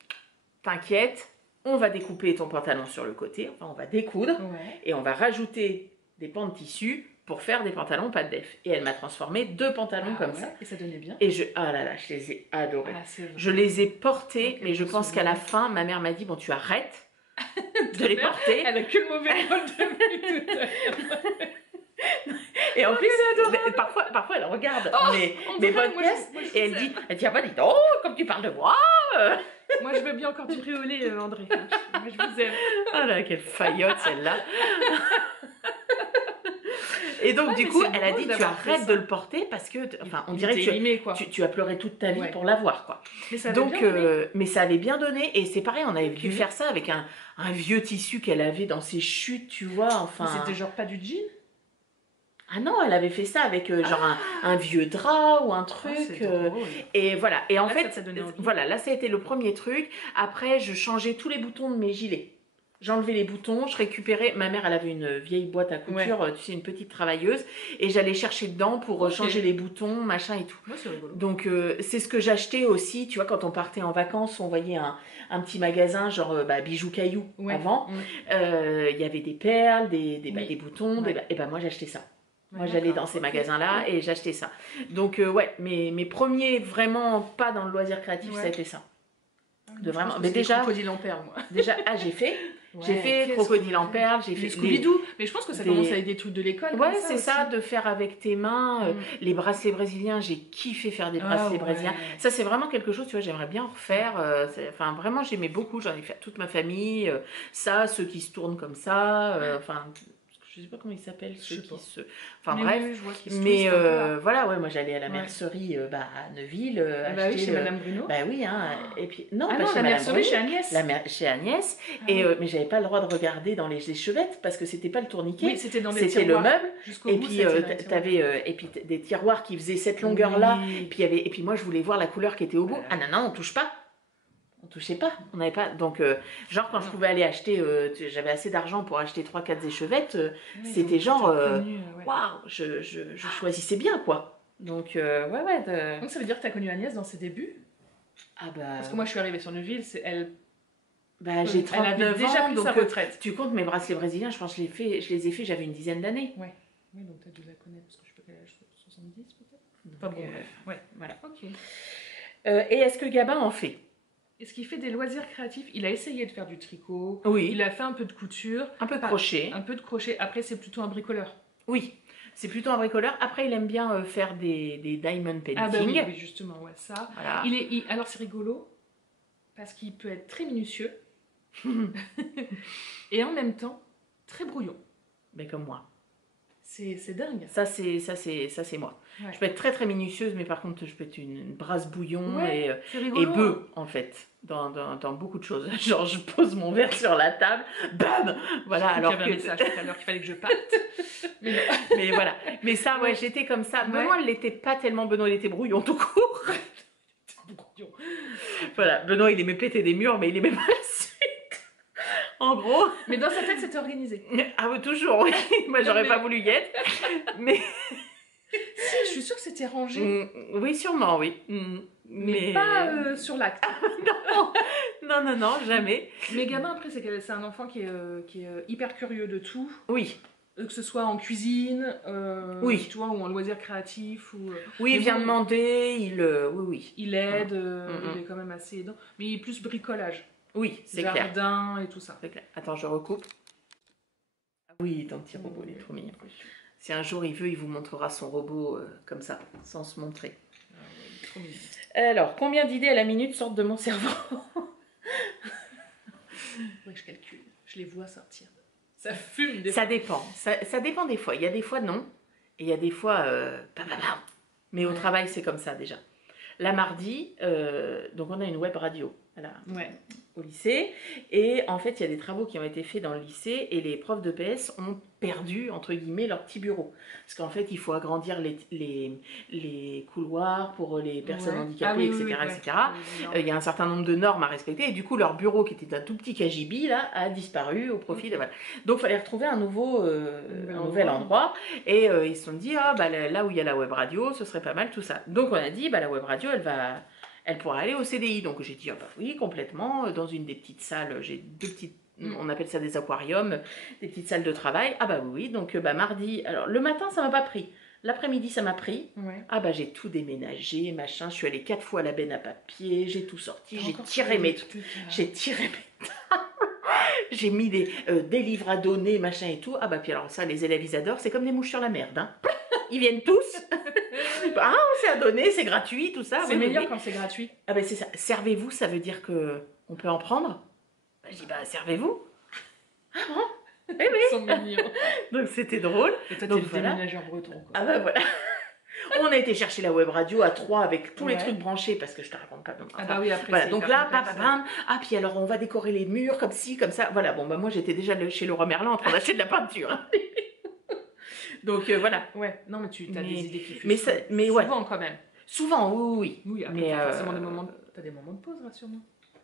t'inquiète, on va découper ton pantalon sur le côté, enfin on va découdre Ouais. et on va rajouter des pans de tissu pour faire des pantalons pas de def. Et elle m'a transformé 2 pantalons Ah comme ouais. ça. Et ça donnait bien. Et ah là là, je les ai adorés. Ah, c'est vrai. Je les ai portés, Ok, mais je je me pense qu'à la souviens. fin, ma mère m'a dit, bon tu arrêtes. de les porter. Elle a que le mauvais rôle depuis tout à l'heure. Et en plus, parfois elle regarde mes podcasts et elle dit, ah bah dis donc, comme tu parles de moi. Moi je veux bien encore du riz au lait, André. Moi je vous aime. Ah là, quelle faillotte celle-là. Et donc, Ouais, du mais coup, c'est elle a drôle dit, tu d'avoir fait arrêtes ça. de le porter parce que, enfin, on Il dirait était que aimé, quoi. tu as pleuré toute ta vie Ouais. pour l'avoir, quoi. Mais ça avait Donc, bien donné. mais ça avait bien donné. Et c'est pareil, on avait Ok. dû faire ça avec un vieux tissu qu'elle avait dans ses chutes, tu vois. Enfin. Mais c'était genre pas du jean. Ah non, elle avait fait ça avec genre un vieux drap ou un truc. C'est drôle. Et voilà. Et en Là, fait, ça t'a donné envie. voilà, là, ça a été le premier truc. Après, je changeais tous les boutons de mes gilets. J'enlevais les boutons, je récupérais. Ma mère, elle avait une vieille boîte à couture, tu sais, une petite travailleuse, et j'allais chercher dedans pour Ok. changer les boutons, machin et tout. Moi c'est rigolo. Donc, c'est ce que j'achetais aussi. Tu vois, quand on partait en vacances, on voyait un petit magasin, genre bijoux cailloux Ouais. avant. Il y avait des perles, des Oui. boutons, Ouais. et ben moi, j'achetais ça. Moi, Ouais, j'allais d'accord. dans ces Ok. magasins-là et j'achetais ça. Donc, ouais, mes premiers vraiment pas dans le loisir créatif, Ouais. ça a été ça. Je vraiment- pense que mais c'est les déjà- crocodiles en perles, moi. Déjà, j'ai fait. J'ai fait qu'est-ce Crocodile qu'on en fait perles, j'ai fait Les Scooby-Doo. Mais je pense que ça des- commence avec des trucs de l'école. Ouais, comme c'est ça, de faire avec tes mains. Mm. Les bracelets brésiliens, j'ai kiffé faire des Ah, bracelets ouais. brésiliens. Ça, c'est vraiment quelque chose, tu vois, j'aimerais bien refaire. Enfin, vraiment, j'aimais beaucoup. J'en ai fait à toute ma famille. Ça, ceux qui se tournent comme ça. Enfin, je sais pas comment ils s'appellent, Je ceux sais qui pas. se. Enfin, Mais bref. oui, je vois qu'ils se Mais twistent un peu, là. voilà, ouais, moi j'allais à la Ouais. mercerie à Neuville. Ah bah oui, acheter chez Madame Bruno. Bah oui, hein. Et puis, non, Ah pas non, chez la Madame mercerie Bruno. chez Agnès. Chez Agnès. Ah Et, oui. mais j'avais pas le droit de regarder dans les échevettes parce que c'était pas le tourniquet. Oui, c'était dans des C'était le tiroirs. meuble. Jusqu'au Et bout, puis, c'était dans les tiroirs. t'avais des tiroirs qui faisaient cette longueur-là. Oui. Et puis moi, je voulais voir la couleur qui était au bout. Ouais. Ah non, on touche pas. On touchait pas. On n'avait pas. Donc, genre, quand je Non. pouvais aller acheter, j'avais assez d'argent pour acheter 3-4 échevettes, Oui, c'était donc, genre, connu, ouais. waouh, je choisissais bien, quoi. Donc, ouais. Donc ça veut dire que tu as connu Agnès dans ses débuts. Ah bah. Parce que moi je suis arrivée sur Neuville, elle J'ai elle 39 avait déjà ans, pris donc sa retraite. tu comptes mes bracelets brésiliens, je pense que je les ai faits, j'avais une dizaine d'années. Oui, donc tu as dû la connaître parce que je sais pas quel âge, 70 peut-être. Pas bon, Donc, bref. Ouais. voilà. Ok. Et est-ce que Gabin en fait? Est-ce qu'il fait des loisirs créatifs? Il a essayé de faire du tricot. Oui. Il a fait un peu de couture. Un peu de crochet. Un peu de crochet. Après, c'est plutôt un bricoleur. Oui, c'est plutôt un bricoleur. Après, il aime bien faire des diamond painting. Ah bah oui, oui, justement, ouais, ça. Voilà. Alors c'est rigolo parce qu'il peut être très minutieux et en même temps très brouillon. Mais comme moi. C'est dingue. Ça c'est moi. Ouais. Je peux être très très minutieuse, mais par contre, je peux être une brasse bouillon Ouais, c'est rigolo. et bœuf, en fait, dans beaucoup de choses. Genre, je pose mon verre sur la table, bam. Voilà, J'ai cru alors qu'il y avait un que. message tout à l'heure qu'il fallait que je parte. Mais non. Mais voilà. Mais ça, ouais, j'étais comme ça. Ouais. Benoît, il l'était pas tellement. Benoît, il était brouillon tout court. Brouillon. Voilà, Benoît, il aimait péter des murs, mais il aimait pas la suite. En gros. Mais dans sa tête, c'était organisé. Ah oui, toujours, oui. Moi, j'aurais Mais- pas voulu y être. Mais. Si, je suis sûre que c'était rangé. Oui, sûrement, oui. Mais pas sur l'acte. Non, jamais. Mais gamin, après, c'est un enfant qui est hyper curieux de tout. Oui. Que ce soit en cuisine, Oui. tu vois, ou en loisirs créatifs. Ou, Oui, mais il vient bon, demander, oui. Il aide, Mm. il est quand même assez aidant. Mais il est plus bricolage. Oui, c'est clair. Jardin et tout ça. C'est clair. Attends, je recoupe. Ah oui, ton petit robot, il est trop mignon. Si un jour il veut, il vous montrera son robot comme ça, sans se montrer. Ah ouais, il est trop mignon. Alors, combien d'idées à la minute sortent de mon cerveau? Ouais, je calcule. Je les vois sortir. Ça fume des Ça dépend. Ça dépend des fois. Il y a des fois non. Et il y a des fois bam, bam, bam. Mais au Ouais. travail, c'est comme ça déjà. Là, mardi, donc on a une web radio Ouais. au lycée. Et en fait, il y a des travaux qui ont été faits dans le lycée et les profs de PS ont perdu, entre guillemets, leur petit bureau. Parce qu'en fait, il faut agrandir les couloirs pour les personnes Ouais. handicapées, Ah oui, etc. oui, oui, etc. ouais. Il y a un certain nombre de normes à respecter et du coup leur bureau qui était un tout petit cagibi là a disparu au profit de voilà. Donc il fallait retrouver un nouvel endroit et ils se sont dit là où il y a la web radio ce serait pas mal tout ça. Donc on a dit la web radio elle pourra aller au CDI. Donc j'ai dit oui complètement dans une des petites salles, j'ai deux petites on appelle ça des aquariums, des petites salles de travail. Ah bah oui, donc mardi, alors le matin ça m'a pas pris. L'après-midi, ça m'a pris. Ouais. Ah bah j'ai tout déménagé, machin. Je suis allée 4 fois à la benne à papier, j'ai tout sorti, T'as j'ai encore tiré trouvé mes des trucs, j'ai tiré mes tables, j'ai mis des livres à donner, machin et tout. Ah bah puis alors ça, les élèves, ils adorent. C'est comme des mouches sur la merde. Hein. Ils viennent tous. Ah, c'est à donner, c'est gratuit, tout ça. C'est Oui, meilleur oui. quand c'est gratuit. Ah ben c'est ça. Servez-vous, ça veut dire que on peut en prendre. Bah, je dis bah servez-vous. Ah bon. Eh oui. Ils sont mignons. Donc c'était drôle. Et toi, Donc, t'es le voilà. déménageur breton, quoi. Ah bah voilà. On a été chercher la web radio à 3 avec tous les Ouais. trucs branchés parce que je te raconte pas. Ah bah oui, après, Voilà, c'est donc hyper là, complexe. bam. Ah, puis alors on va décorer les murs comme ci, comme ça. Voilà, bon, bah moi j'étais déjà chez Leroy Merlin en train d'acheter de la peinture. Hein. Donc voilà. Ouais, non, mais tu as Mais- des idées qui mais ça- mais ouais. souvent quand même. Souvent, oui. Oui, après, Mais, t'as forcément des moments... T'as des moments de pause, rassure-moi.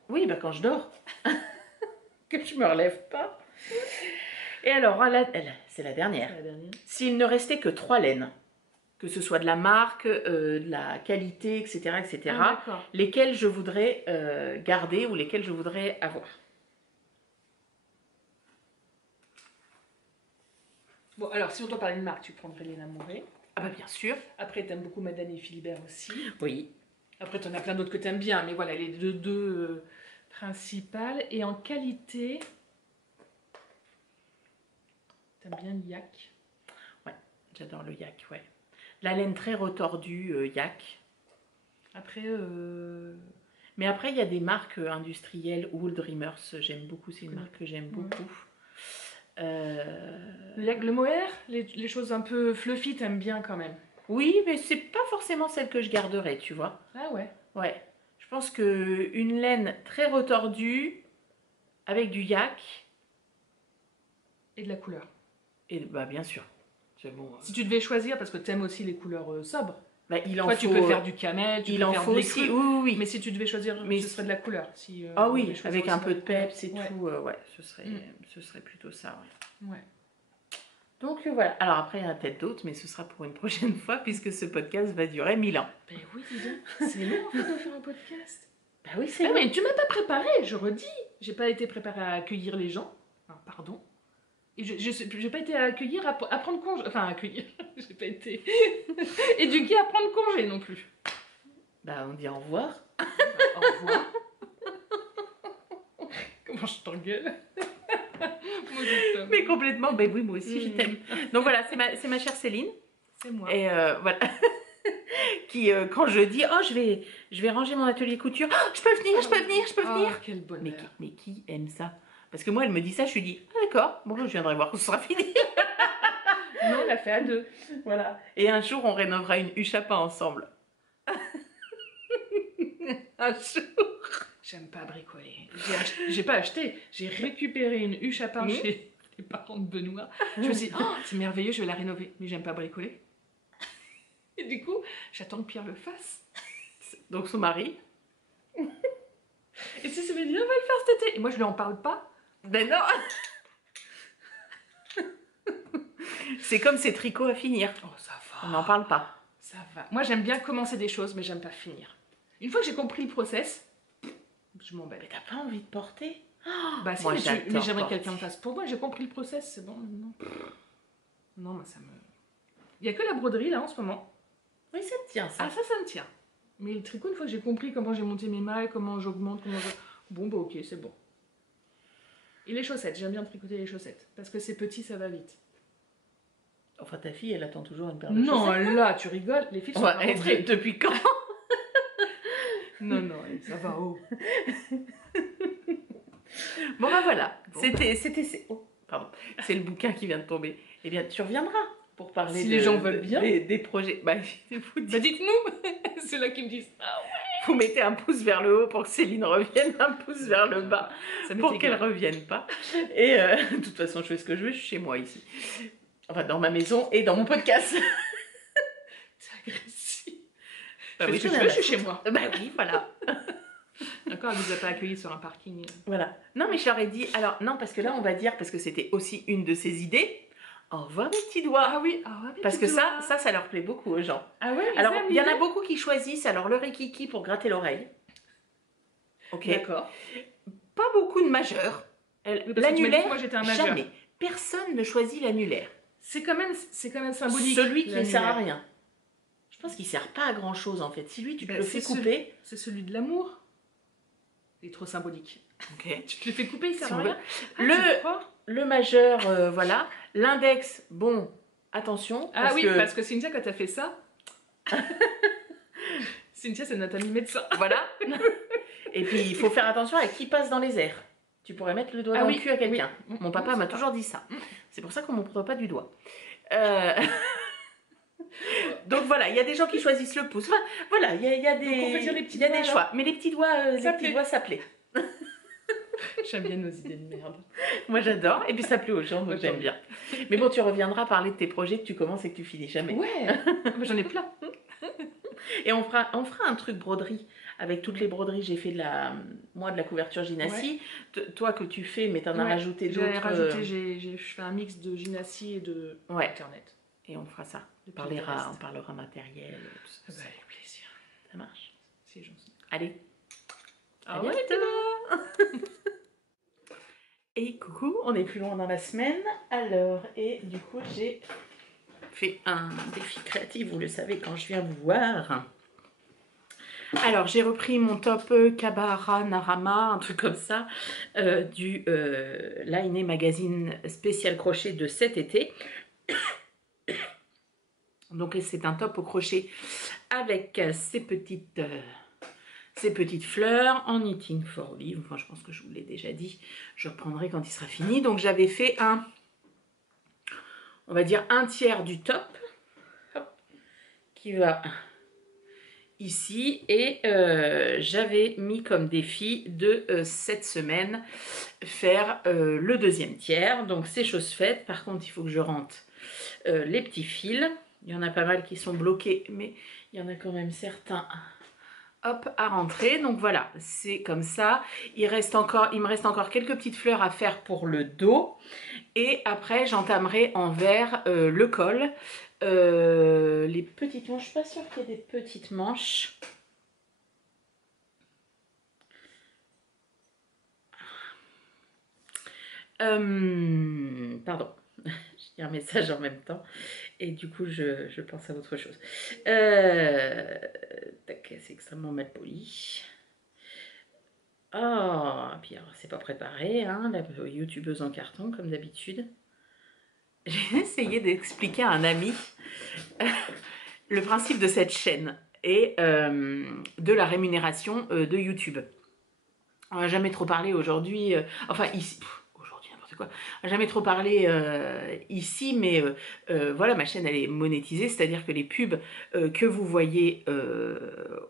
Oui, bah quand je dors. Que je me relève pas. Et alors, c'est la dernière. C'est la dernière. S'il ne restait que 3 laines, que ce soit de la marque, de la qualité, etc., etc., Ah, d'accord. lesquelles je voudrais garder ou lesquelles je voudrais avoir. Bon, alors, si on doit parler de marque, tu prendrais Léna Mouret. Ah bah bien sûr. Après, t'aimes beaucoup Madame et Philibert aussi. Oui. Après, t'en as plein d'autres que t'aimes bien, mais voilà, les deux principales. Et en qualité, t'aimes bien Yak. J'adore le yak, ouais. La laine très retordue, yak. Après, Mais après, il y a des marques industrielles, Wool Dreamers, j'aime beaucoup, c'est une Ouais. marque que j'aime Ouais. beaucoup. le Yak, le mohair, les choses un peu fluffy, t'aimes bien quand même. Oui, mais c'est pas forcément celle que je garderais, tu vois. Ah ouais. Ouais. Je pense que une laine très retordue, avec du yak, Et de la couleur. et bah bien sûr. C'est bon. Si tu devais choisir, parce que t'aimes aussi les couleurs sobres. Bah, il en Toi, faut. tu peux faire du camel, tu il peux en faire faut de aussi. l'écru. Oui, oui, oui. Mais si tu devais choisir, Mais- ce serait de la couleur. Si, Ah on devait oui, choisir avec aussi un de peu la de couleur. peps et Ouais. tout, ouais, ce serait plutôt ça. Ouais. Ouais. Donc voilà. Alors après, il y en a peut-être d'autres, mais ce sera pour une prochaine fois, puisque ce podcast va durer 1000 ans. Ben oui, dis donc. C'est long en fait de faire un podcast. Bah oui, c'est Ah, vrai. mais tu m'as pas préparé, je redis. J'ai pas été préparée à accueillir les gens. Enfin, pardon. Et j'ai pas été à accueillir, à prendre congé. Enfin, à accueillir. J'ai pas été éduquée à prendre congé non plus. Bah on dit au revoir. Au revoir. Comment je t'engueule. Maudit homme. Mais complètement, bah oui, moi aussi, je Mm. t'aime. Donc voilà, c'est ma chère Céline. C'est moi. Et voilà. Qui, quand je dis, oh, je vais ranger mon atelier couture, oh, je peux venir, je peux venir, je peux venir. Oh, quel bonheur. Mais qui aime ça? Parce que moi, elle me dit ça, je lui dis, ah, d'accord, bon, je viendrai voir quand ce sera fini. Non, on l'a fait à deux. Voilà. Et un jour, on rénovera une huche à pain ensemble. Un jour. J'aime pas bricoler. J'ai pas acheté, j'ai récupéré une huche à pain Mmh. chez les parents de Benoît. Je me suis dit, oh, c'est merveilleux, je vais la rénover. Mais j'aime pas bricoler. Et du coup, j'attends que Pierre le fasse. Donc son mari. Et si ça me dit, on va le faire cet été. Et moi, je lui en parle pas. Ben non. C'est comme ces tricots à finir. Oh, ça va. On n'en parle pas. Ça va. Moi, j'aime bien commencer des choses, mais j'aime pas finir. Une fois que j'ai compris le process, je Mais m'embête. t'as pas envie de porter? Bah si, Moi, mais j'adore mais j'aimerais que porter. quelqu'un me fasse pour moi. J'ai compris le process, c'est bon maintenant. Non, mais ça me... Il y a que la broderie, là, en ce moment. Oui, ça te tient, ça. Ah, ça me tient. Mais le tricot, une fois que j'ai compris comment j'ai monté mes mailles, comment j'augmente, comment je... Bon, bah ok, c'est bon. Et les chaussettes, j'aime bien tricoter les chaussettes. Parce que c'est petit, ça va vite. Enfin, ta fille, elle attend toujours une paire de Non, chaussettes. là, tu rigoles, les filles sont Ouais, pas et rentrées. depuis quand? Non, ça va, oh. Bon, ben voilà. Bon. Oh, pardon. C'est le bouquin qui vient de tomber. Eh bien, tu reviendras pour parler Si les gens veulent bien. des projets. Bah, vous, Bah dites-nous. C'est là qu'ils me disent. Ah ouais. vous mettez un pouce vers le haut pour que Céline revienne, un pouce vers le bas Ça m'est pour qu'elle égal. revienne pas. Et de toute façon, je fais ce que je veux, je suis chez moi ici. Enfin, dans ma maison et dans mon podcast. C'est agressif. Bah Je oui, fais ce que j'en je ai veux, je rien suis chez moi. Bah oui, voilà. D'accord, elle nous a pas accueillis sur un parking. Voilà. Non, mais je leur ai dit, alors, non, parce que là, on va dire, parce que c'était aussi une de ses idées, au revoir mes petits doigts. Ah oui, Parce que ça leur plaît beaucoup aux gens. Ah ouais, Alors, il y en a beaucoup qui choisissent alors le rikiki pour gratter l'oreille. Ok. D'accord. Pas beaucoup de majeurs. Oui, parce que tu m'as dit que L'annulaire, moi j'étais un majeur. jamais. Personne ne choisit l'annulaire. C'est quand même symbolique. Celui qui ne sert à l'annulaire. rien. Je pense qu'il sert pas à grand chose en fait. Si lui, tu te Ben, le c'est fais couper. C'est celui de l'amour. Il est trop symbolique. Ok. Tu te les fais couper, il sert Si à on rien. veut. Ah, Le- tu crois Le majeur, voilà. L'index, bon, attention. Ah oui, parce que Cynthia, quand t'as fait ça... Cynthia, c'est notre amie médecin. Voilà. Et puis, il faut faire attention à qui passe dans les airs. Tu pourrais mettre le doigt Ah dans oui, le cul à quelqu'un. oui. Mon papa Non, m'a c'est toujours dit ça. Mm. C'est pour ça qu'on ne montre pas du doigt. Euh, Donc voilà, il y a des gens qui choisissent le pouce. Enfin, voilà, il y a des, Donc on peut dire les petits il y a doigts, des alors. choix. Mais les petits doigts, ça plaît. J'aime bien nos idées de merde. Moi j'adore. Et puis ça plaît aux gens, donc j'aime bien. Mais bon, tu reviendras parler de tes projets que tu commences et que tu finis jamais. Ouais, j'en ai plein. Et on fera un truc broderie avec toutes les broderies. J'ai fait de la couverture Gynassie. Toi que tu fais, mais t'en as Ouais, rajouté J'ai d'autres. rajouté, je fais un mix de gymnasie et de Ouais. internet. Et on fera ça. Et On puis le parlera, reste. on parlera matériel. Tout ça, Ah bah, avec plaisir. ça marche. C'est gentil. Allez. Ah À ouais, bientôt. Et coucou, on est plus loin dans la semaine. Alors, et du coup, j'ai fait un défi créatif, vous le savez, quand je viens vous voir. Alors, j'ai repris mon top Kabara Narama, un truc comme ça, du Line Magazine spécial crochet de cet été. Donc, c'est un top au crochet avec ces petites fleurs en knitting for olive. Enfin, je pense que je vous l'ai déjà dit. Je reprendrai quand il sera fini. Donc, j'avais fait on va dire un tiers du top. Hop, qui va ici. Et j'avais mis comme défi de cette semaine faire le deuxième tiers. Donc, c'est chose faite. Par contre, il faut que je rentre les petits fils. Il y en a pas mal qui sont bloqués, mais il y en a quand même certains... Hop, à rentrer. Donc voilà, c'est comme ça. Il me reste encore quelques petites fleurs à faire pour le dos. Et après, j'entamerai en vert le col. Les petites manches, je suis pas sûre qu'il y ait des petites manches. Pardon, j'ai un message en même temps. Et du coup, je pense à autre chose. Tac, c'est extrêmement mal poli. Oh, puis alors, c'est pas préparé, hein, la youtubeuse en carton, comme d'habitude. J'ai essayé d'expliquer à un ami le principe de cette chaîne et de la rémunération de YouTube. On n'a jamais trop parlé aujourd'hui, enfin ici... On n'a jamais trop parlé ici, mais voilà, ma chaîne elle est monétisée, c'est-à-dire que les pubs que vous voyez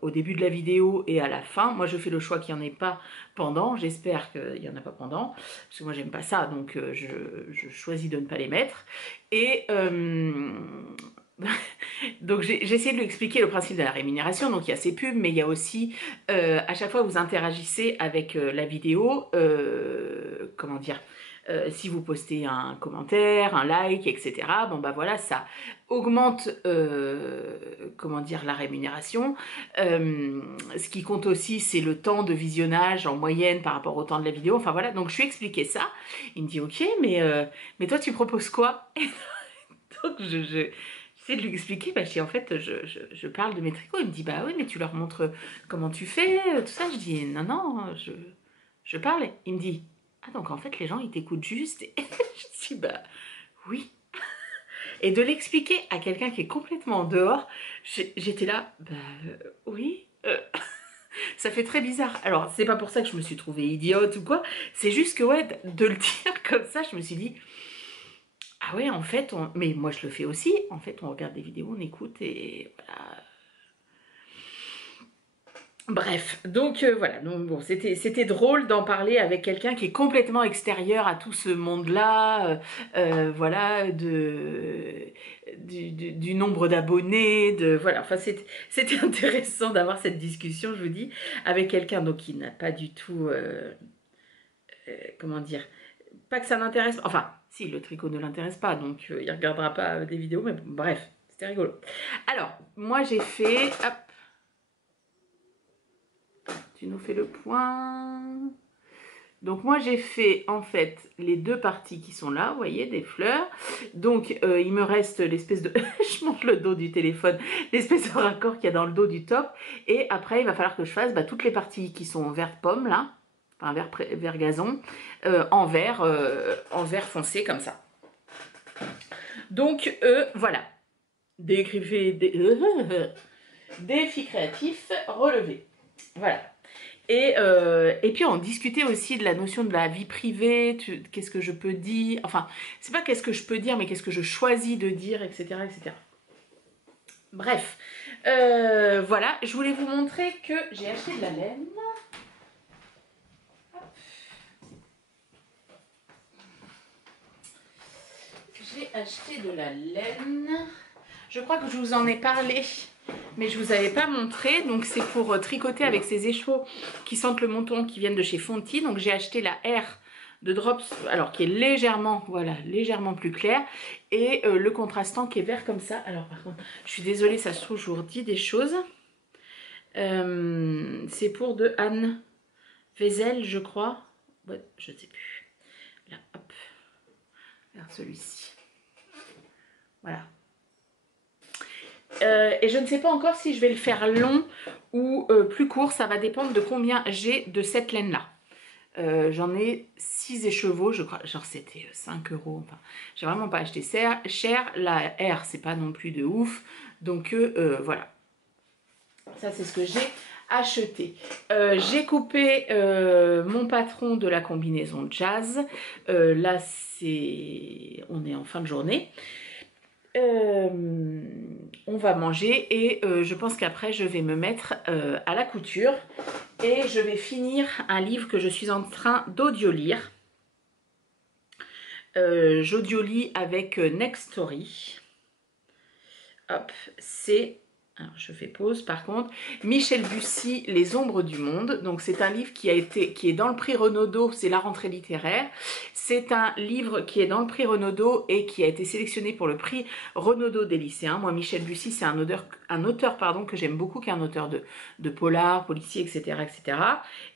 au début de la vidéo et à la fin, moi je fais le choix qu'il n'y en ait pas pendant, j'espère qu'il n'y en a pas pendant, parce que moi j'aime pas ça, donc je choisis de ne pas les mettre. Et donc j'ai essayé de lui expliquer le principe de la rémunération. Donc il y a ces pubs, mais il y a aussi à chaque fois vous interagissez avec la vidéo, comment dire, si vous postez un commentaire, un like, etc. Bon bah voilà, ça augmente comment dire, la rémunération. Ce qui compte aussi, c'est le temps de visionnage en moyenne par rapport au temps de la vidéo. Enfin voilà, donc je lui ai expliqué ça. Il me dit ok, mais toi tu proposes quoi? Donc j'essaie de lui expliquer, bah, en fait je parle de mes tricots. Il me dit bah oui, mais tu leur montres comment tu fais, tout ça. Je dis non, je parle. Il me dit ah donc en fait les gens ils t'écoutent juste. Et je dis bah oui. Et de l'expliquer à quelqu'un qui est complètement en dehors, j'étais là, bah oui. Ça fait très bizarre. Alors c'est pas pour ça que je me suis trouvée idiote ou quoi, c'est juste que ouais, de le dire comme ça, je me suis dit ah ouais en fait, mais moi je le fais aussi, en fait on regarde des vidéos, on écoute et voilà. Bref, donc voilà, donc bon, c'était drôle d'en parler avec quelqu'un qui est complètement extérieur à tout ce monde-là, voilà, du nombre d'abonnés, voilà, enfin c'était intéressant d'avoir cette discussion, je vous dis, avec quelqu'un donc qui n'a pas du tout, comment dire, pas que ça n'intéresse, enfin, si le tricot ne l'intéresse pas, donc il regardera pas des vidéos, mais bon, bref, c'était rigolo. Alors, moi j'ai fait, hop, tu nous fais le point. Donc moi j'ai fait en fait les deux parties qui sont là, vous voyez, des fleurs. Donc il me reste l'espèce de... je monte le dos du téléphone, l'espèce de raccord qu'il y a dans le dos du top. Et après il va falloir que je fasse toutes les parties qui sont verte pomme là. enfin vert gazon, en vert foncé comme ça. Donc voilà, défi créatif relevé. Voilà. Et puis on discutait aussi de la notion de la vie privée, qu'est-ce que je peux dire, enfin, c'est pas qu'est-ce que je peux dire, mais qu'est-ce que je choisis de dire, etc. etc. Bref, voilà, je voulais vous montrer que j'ai acheté de la laine. J'ai acheté de la laine. Je crois que je vous en ai parlé, mais je ne vous avais pas montré. Donc c'est pour tricoter avec ces écheveaux qui sentent le menton, qui viennent de chez Fonty. Donc j'ai acheté la R de Drops, alors qui est légèrement, voilà, légèrement plus clair. Et le contrastant qui est vert comme ça. Alors par contre, je suis désolée, ça se trouve, je vous redis des choses. C'est pour de Anne Vezel, je crois. Ouais, je ne sais plus. Là, hop, vers celui-ci. Voilà. Et je ne sais pas encore si je vais le faire long ou plus court. Ça va dépendre de combien j'ai de cette laine-là. J'en ai 6 écheveaux, je crois. Genre c'était 5 €. Enfin, j'ai vraiment pas acheté cher. La R, c'est pas non plus de ouf. Donc voilà. Ça, c'est ce que j'ai acheté. J'ai coupé mon patron de la combinaison jazz. Là, on est en fin de journée. On va manger et je pense qu'après je vais me mettre à la couture et je vais finir un livre que je suis en train d'audio-lire. J'audio-lis avec Next Story. Hop, c'est... Alors, je fais pause par contre. Michel Bussy, Les ombres du monde. Donc c'est un livre qui est dans le prix Renaudot, c'est la rentrée littéraire. C'est un livre qui est dans le prix Renaudot et qui a été sélectionné pour le prix Renaudot des lycéens. Moi, Michel Bussy, c'est un auteur que j'aime beaucoup, qui est un auteur de polar, policier, etc., etc.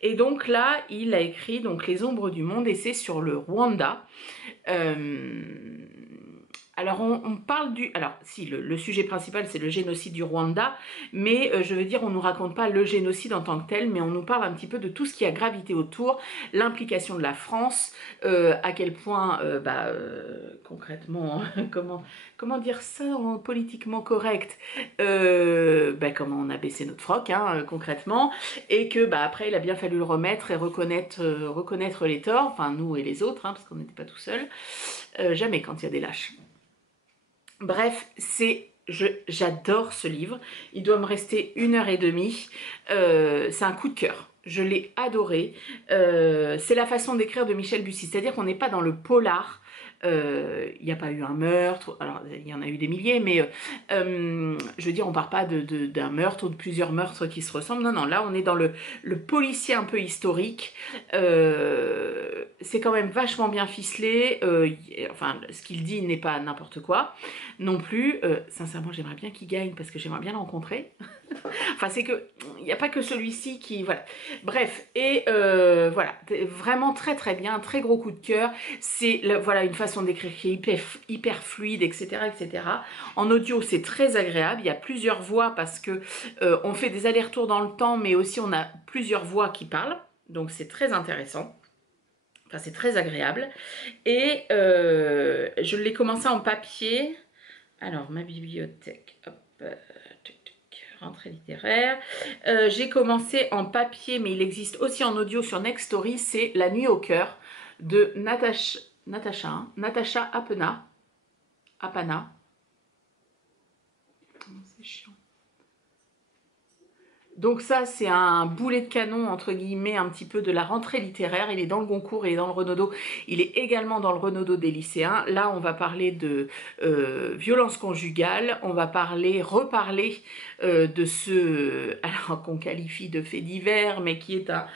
Et donc là, il a écrit donc Les ombres du monde et c'est sur le Rwanda. Alors on parle du... Alors si, le sujet principal c'est le génocide du Rwanda, mais je veux dire on ne nous raconte pas le génocide en tant que tel, mais on nous parle un petit peu de tout ce qui a gravité autour, l'implication de la France, à quel point, concrètement, comment dire ça en politiquement correct, comment on a baissé notre froc, hein, concrètement, et que après il a bien fallu le remettre et reconnaître les torts, enfin nous et les autres, hein, parce qu'on n'était pas tout seuls, jamais quand il y a des lâches. Bref, j'adore ce livre. Il doit me rester 1h30. C'est un coup de cœur. Je l'ai adoré. C'est la façon d'écrire de Michel Bussy. C'est-à-dire qu'on n'est pas dans le polar. Il n'y a pas eu un meurtre, alors il y en a eu des milliers, mais je veux dire, on ne parle pas d'un meurtre ou de plusieurs meurtres qui se ressemblent. Non, non, là on est dans le policier un peu historique. C'est quand même vachement bien ficelé. Enfin, ce qu'il dit n'est pas n'importe quoi non plus. Sincèrement, j'aimerais bien qu'il gagne parce que j'aimerais bien le rencontrer. Enfin, c'est que il n'y a pas que celui-ci qui... Voilà. Bref, et voilà, vraiment très très bien, très gros coup de cœur. C'est voilà, une façon d'écrire qui est hyper fluide, etc., etc. En audio, c'est très agréable. Il y a plusieurs voix parce que on fait des allers-retours dans le temps, mais aussi on a plusieurs voix qui parlent. Donc c'est très intéressant. Enfin, c'est très agréable. Et je l'ai commencé en papier. Alors, ma bibliothèque, hop, rentrée littéraire. J'ai commencé en papier, mais il existe aussi en audio sur Next Story. C'est La nuit au cœur de Natacha Apana. C'est chiant. Donc ça, c'est un boulet de canon, entre guillemets, un petit peu de la rentrée littéraire. Il est dans le Goncourt, il est dans le Renaudot. Il est également dans le Renaudot des lycéens. Là, on va parler de violence conjugale. On va reparler de ce... Alors, qu'on qualifie de fait divers, mais qui est un...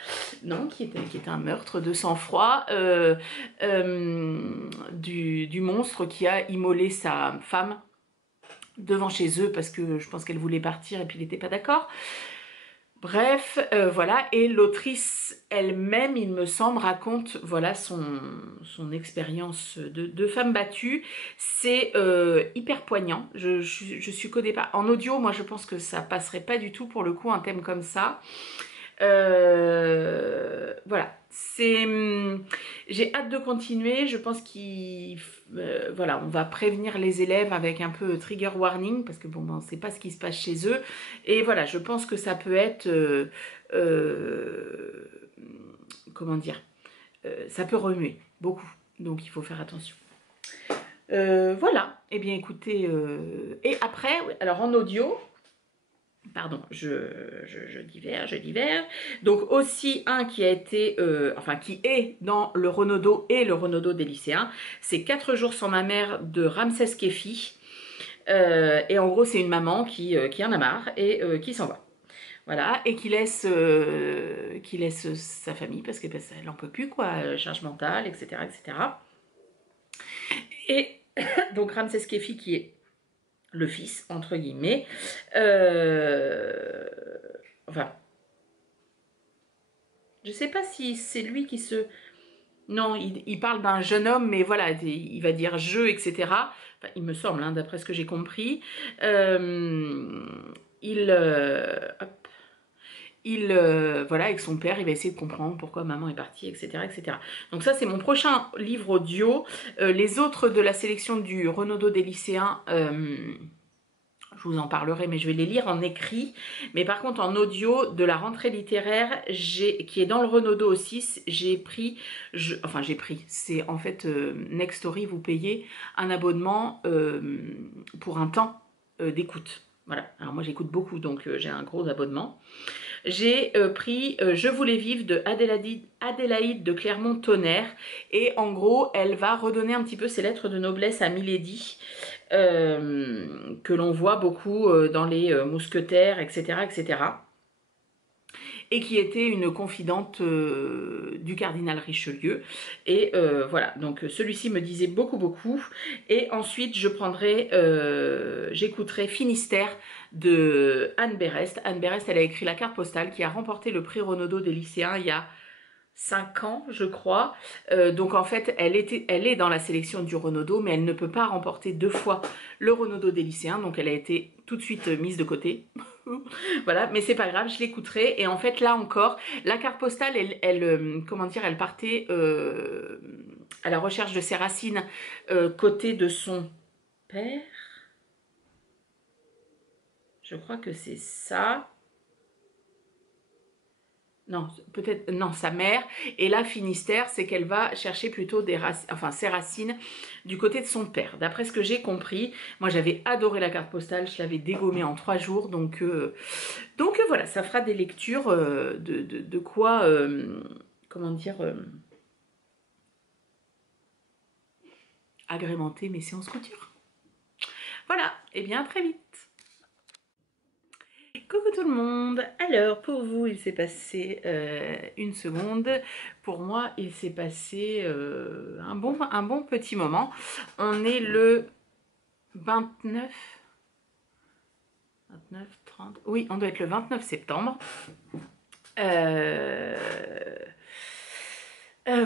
Non, qui est un meurtre de sang-froid du monstre qui a immolé sa femme devant chez eux parce que je pense qu'elle voulait partir et puis il n'était pas d'accord. Bref, voilà, et l'autrice elle-même, il me semble, raconte voilà son expérience de femme battue. C'est hyper poignant. Je suis qu'au départ. En audio, moi je pense que ça passerait pas du tout pour le coup un thème comme ça. Voilà, j'ai hâte de continuer. Je pense voilà, on va prévenir les élèves avec un peu trigger warning parce que bon, ben, on ne sait pas ce qui se passe chez eux. Et voilà, je pense que ça peut être, comment dire, ça peut remuer beaucoup. Donc il faut faire attention. Voilà, et bien écoutez, et après, alors en audio. Pardon, je divers. Donc aussi un qui a été, enfin qui est dans le Renaudot et le Renaudot des lycéens, c'est 4 jours sans ma mère de Ramsès Kefi. Et en gros c'est une maman qui en a marre et qui s'en va. Voilà, et qui laisse sa famille parce qu'elle n'en peut plus, quoi, charge mentale, etc. etc. Et donc Ramsès Kefi qui est le fils, entre guillemets. Enfin, je sais pas si c'est lui qui se... Non, il parle d'un jeune homme, mais voilà, il va dire je, etc. Enfin, il me semble, hein, d'après ce que j'ai compris. Voilà, avec son père, il va essayer de comprendre pourquoi maman est partie, etc. etc. Donc ça, c'est mon prochain livre audio. Les autres de la sélection du Renaudot des lycéens... je vous en parlerai, mais je vais les lire en écrit. Mais par contre, en audio, de la rentrée littéraire, qui est dans le Renaudot aussi, j'ai pris, c'est en fait, Nextory, vous payez un abonnement pour un temps d'écoute. Voilà, alors moi j'écoute beaucoup, donc j'ai un gros abonnement. J'ai pris Je voulais vivre de Adélaïde de Clermont-Tonnerre. Et en gros, elle va redonner un petit peu ses lettres de noblesse à Milady. Que l'on voit beaucoup dans les mousquetaires, etc., etc. Et qui était une confidente du cardinal Richelieu. Et voilà, donc celui-ci me disait beaucoup. Et ensuite, j'écouterai Finistère de Anne Berest. Anne Berest, elle a écrit La carte postale qui a remporté le prix Renaudot des lycéens il y a 5 ans, je crois. Donc en fait, elle est dans la sélection du Renaudot, mais elle ne peut pas remporter 2 fois le Renaudot des lycéens, donc elle a été tout de suite mise de côté. Voilà, mais c'est pas grave, je l'écouterai. Et en fait, là encore, la carte postale, comment dire, elle partait à la recherche de ses racines côté de son père. Je crois que c'est ça. Non, peut-être, non, sa mère. Et là, Finistère, c'est qu'elle va chercher plutôt ses racines du côté de son père. D'après ce que j'ai compris, moi j'avais adoré la carte postale, je l'avais dégommée en 3 jours. Donc voilà, ça fera des lectures de quoi, comment dire, agrémenter mes séances couture. Voilà, et bien à très vite. Coucou tout le monde. Alors pour vous il s'est passé une seconde, pour moi il s'est passé un bon petit moment. On est le 29, 30, oui on doit être le 29 septembre.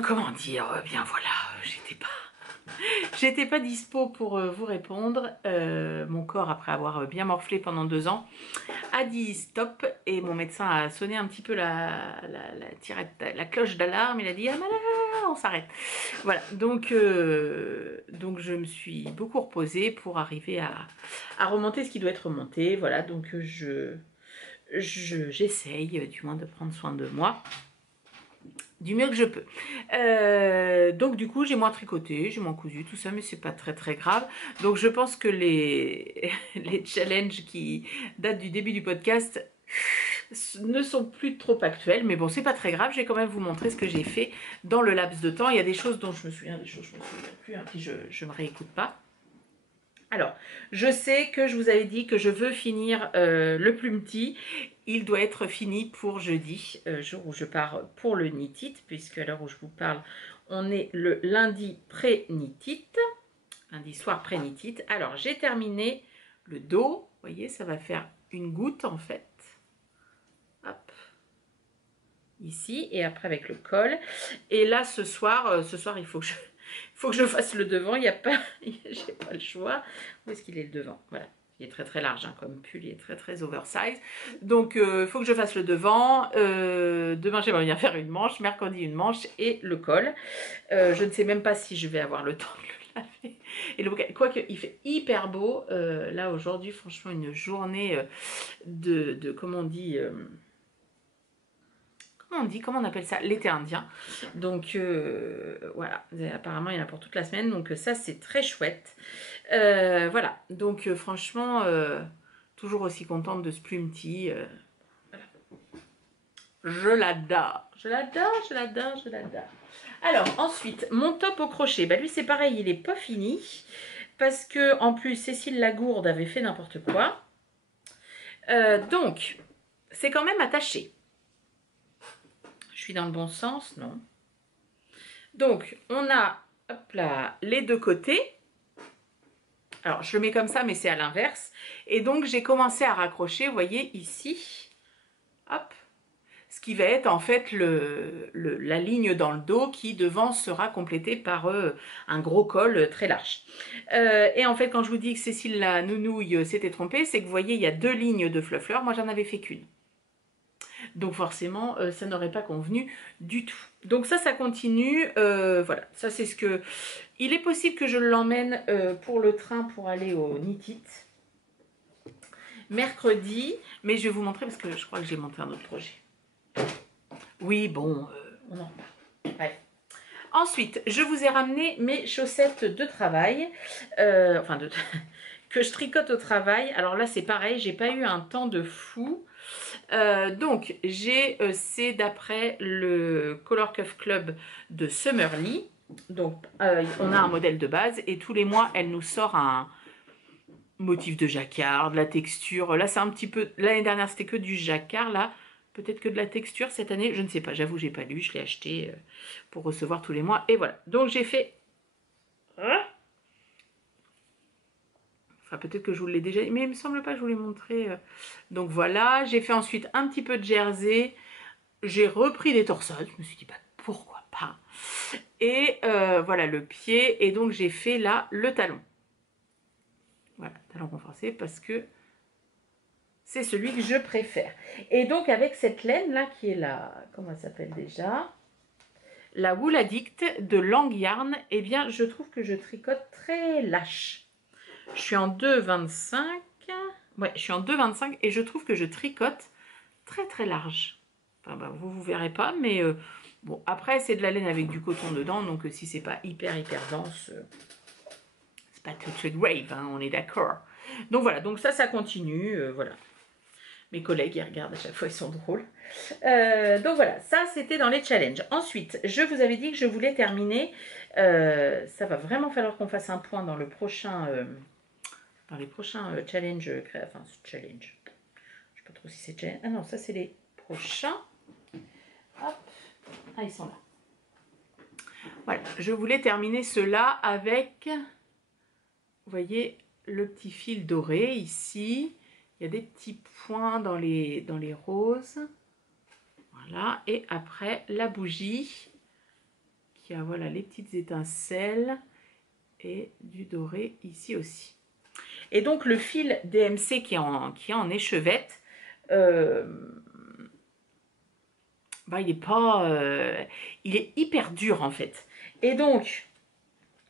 Comment dire, bien voilà, j'étais pas dispo pour vous répondre. Mon corps, après avoir bien morflé pendant 2 ans, a dit stop et mon médecin a sonné un petit peu la cloche d'alarme. Il a dit ah là, on s'arrête. Voilà, donc je me suis beaucoup reposée pour arriver à remonter ce qui doit être remonté. Voilà, donc j'essaye du moins de prendre soin de moi du mieux que je peux. Donc du coup j'ai moins tricoté, j'ai moins cousu, tout ça, mais c'est pas très grave. Donc je pense que les challenges qui datent du début du podcast ne sont plus trop actuels, mais bon c'est pas très grave, je vais quand même vous montrer ce que j'ai fait dans le laps de temps. Il y a des choses dont je me souviens, des choses je me souviens plus, hein, puis je me réécoute pas. Alors, je sais que je vous avais dit que je veux finir le plumetis. Il doit être fini pour jeudi, jour où je pars pour le knit-it, puisque à l'heure où je vous parle, on est le lundi pré-knit-it, lundi soir pré-knit-it. Alors, j'ai terminé le dos. Vous voyez, ça va faire une goutte en fait. Hop. Ici, et après avec le col. Et là, ce soir il faut que je fasse le devant, j'ai pas le choix. Où est-ce qu'il est le devant? Voilà, Il est très très large hein, comme pull, il est très très oversize. Donc il faut que je fasse le devant. Demain j'aimerais bien faire une manche, mercredi une manche et le col. Je ne sais même pas si je vais avoir le temps de le laver. Et quoique il fait hyper beau. Là aujourd'hui franchement une journée comment on dit comment on appelle ça, l'été indien. Donc voilà, apparemment il y en a pour toute la semaine, donc ça c'est très chouette. Voilà, donc franchement, toujours aussi contente de ce plume tea. Voilà. Je l'adore, je l'adore, je l'adore, je l'adore. Alors ensuite, mon top au crochet, bah lui c'est pareil, il n'est pas fini, parce que en plus Cécile Lagourde avait fait n'importe quoi. Donc, c'est quand même attaché. Je suis dans le bon sens, non? Donc, on a hop là, les deux côtés. Alors, je le mets comme ça, mais c'est à l'inverse. Et donc, j'ai commencé à raccrocher, vous voyez, ici. Hop. Ce qui va être en fait la ligne dans le dos qui, devant, sera complétée par un gros col très large. Et en fait, quand je vous dis que Cécile la nounouille s'était trompée, c'est que vous voyez, il y a deux lignes de fleurs. Moi, j'en avais fait qu'une. Donc forcément, ça n'aurait pas convenu du tout. Donc ça continue. Voilà, ça c'est ce que... Il est possible que je l'emmène pour le train pour aller au Nitit. Mercredi, mais je vais vous montrer parce que je crois que j'ai monté un autre projet. Oui, bon, on en reparle. Ouais. Ensuite, je vous ai ramené mes chaussettes de travail. Enfin, que je tricote au travail. Alors là, c'est pareil, j'ai pas eu un temps de fou. Donc, c'est d'après le Color Cuff Club de Summerly. Donc, on a un modèle de base et tous les mois, elle nous sort un motif de jacquard, de la texture. Là, c'est un petit peu... L'année dernière, c'était que du jacquard. Là, peut-être que de la texture. Cette année, je ne sais pas. J'avoue, j'ai pas lu. Je l'ai acheté pour recevoir tous les mois. Et voilà. Donc, j'ai fait... Enfin, peut-être que je vous l'ai déjà dit, mais il me semble pas que je vous l'ai montré. Donc voilà, j'ai fait ensuite un petit peu de jersey. J'ai repris des torsades. Je me suis dit, bah, pourquoi pas. Et voilà le pied. Et donc j'ai fait là le talon. Voilà, talon renforcé parce que c'est celui que je préfère. Et donc avec cette laine là qui est la, comment elle s'appelle déjà, la Wool Addict de Lang Yarn, eh bien je trouve que je tricote très lâche. Je suis en 2,25. Ouais, je suis en 2,25 et je trouve que je tricote très très large. Enfin, bah, vous verrez pas, mais bon, après c'est de la laine avec du coton dedans, donc si c'est pas hyper dense, c'est pas tout de suite rave, hein, on est d'accord. Donc voilà, donc ça continue, voilà. Mes collègues, ils regardent à chaque fois, ils sont drôles. Donc voilà, ça c'était dans les challenges. Ensuite, je vous avais dit que je voulais terminer. Ça va vraiment falloir qu'on fasse un point dans le prochain... dans les prochains challenges, enfin challenge, je sais pas trop si c'est challenge, ah non ça c'est les prochains, hop, ah ils sont là, voilà, je voulais terminer cela avec, vous voyez le petit fil doré ici, il y a des petits points dans les roses, voilà, et après la bougie, qui a voilà les petites étincelles, et du doré ici aussi. Et donc le fil DMC qui est en échevette, bah, il est hyper dur en fait. Et donc,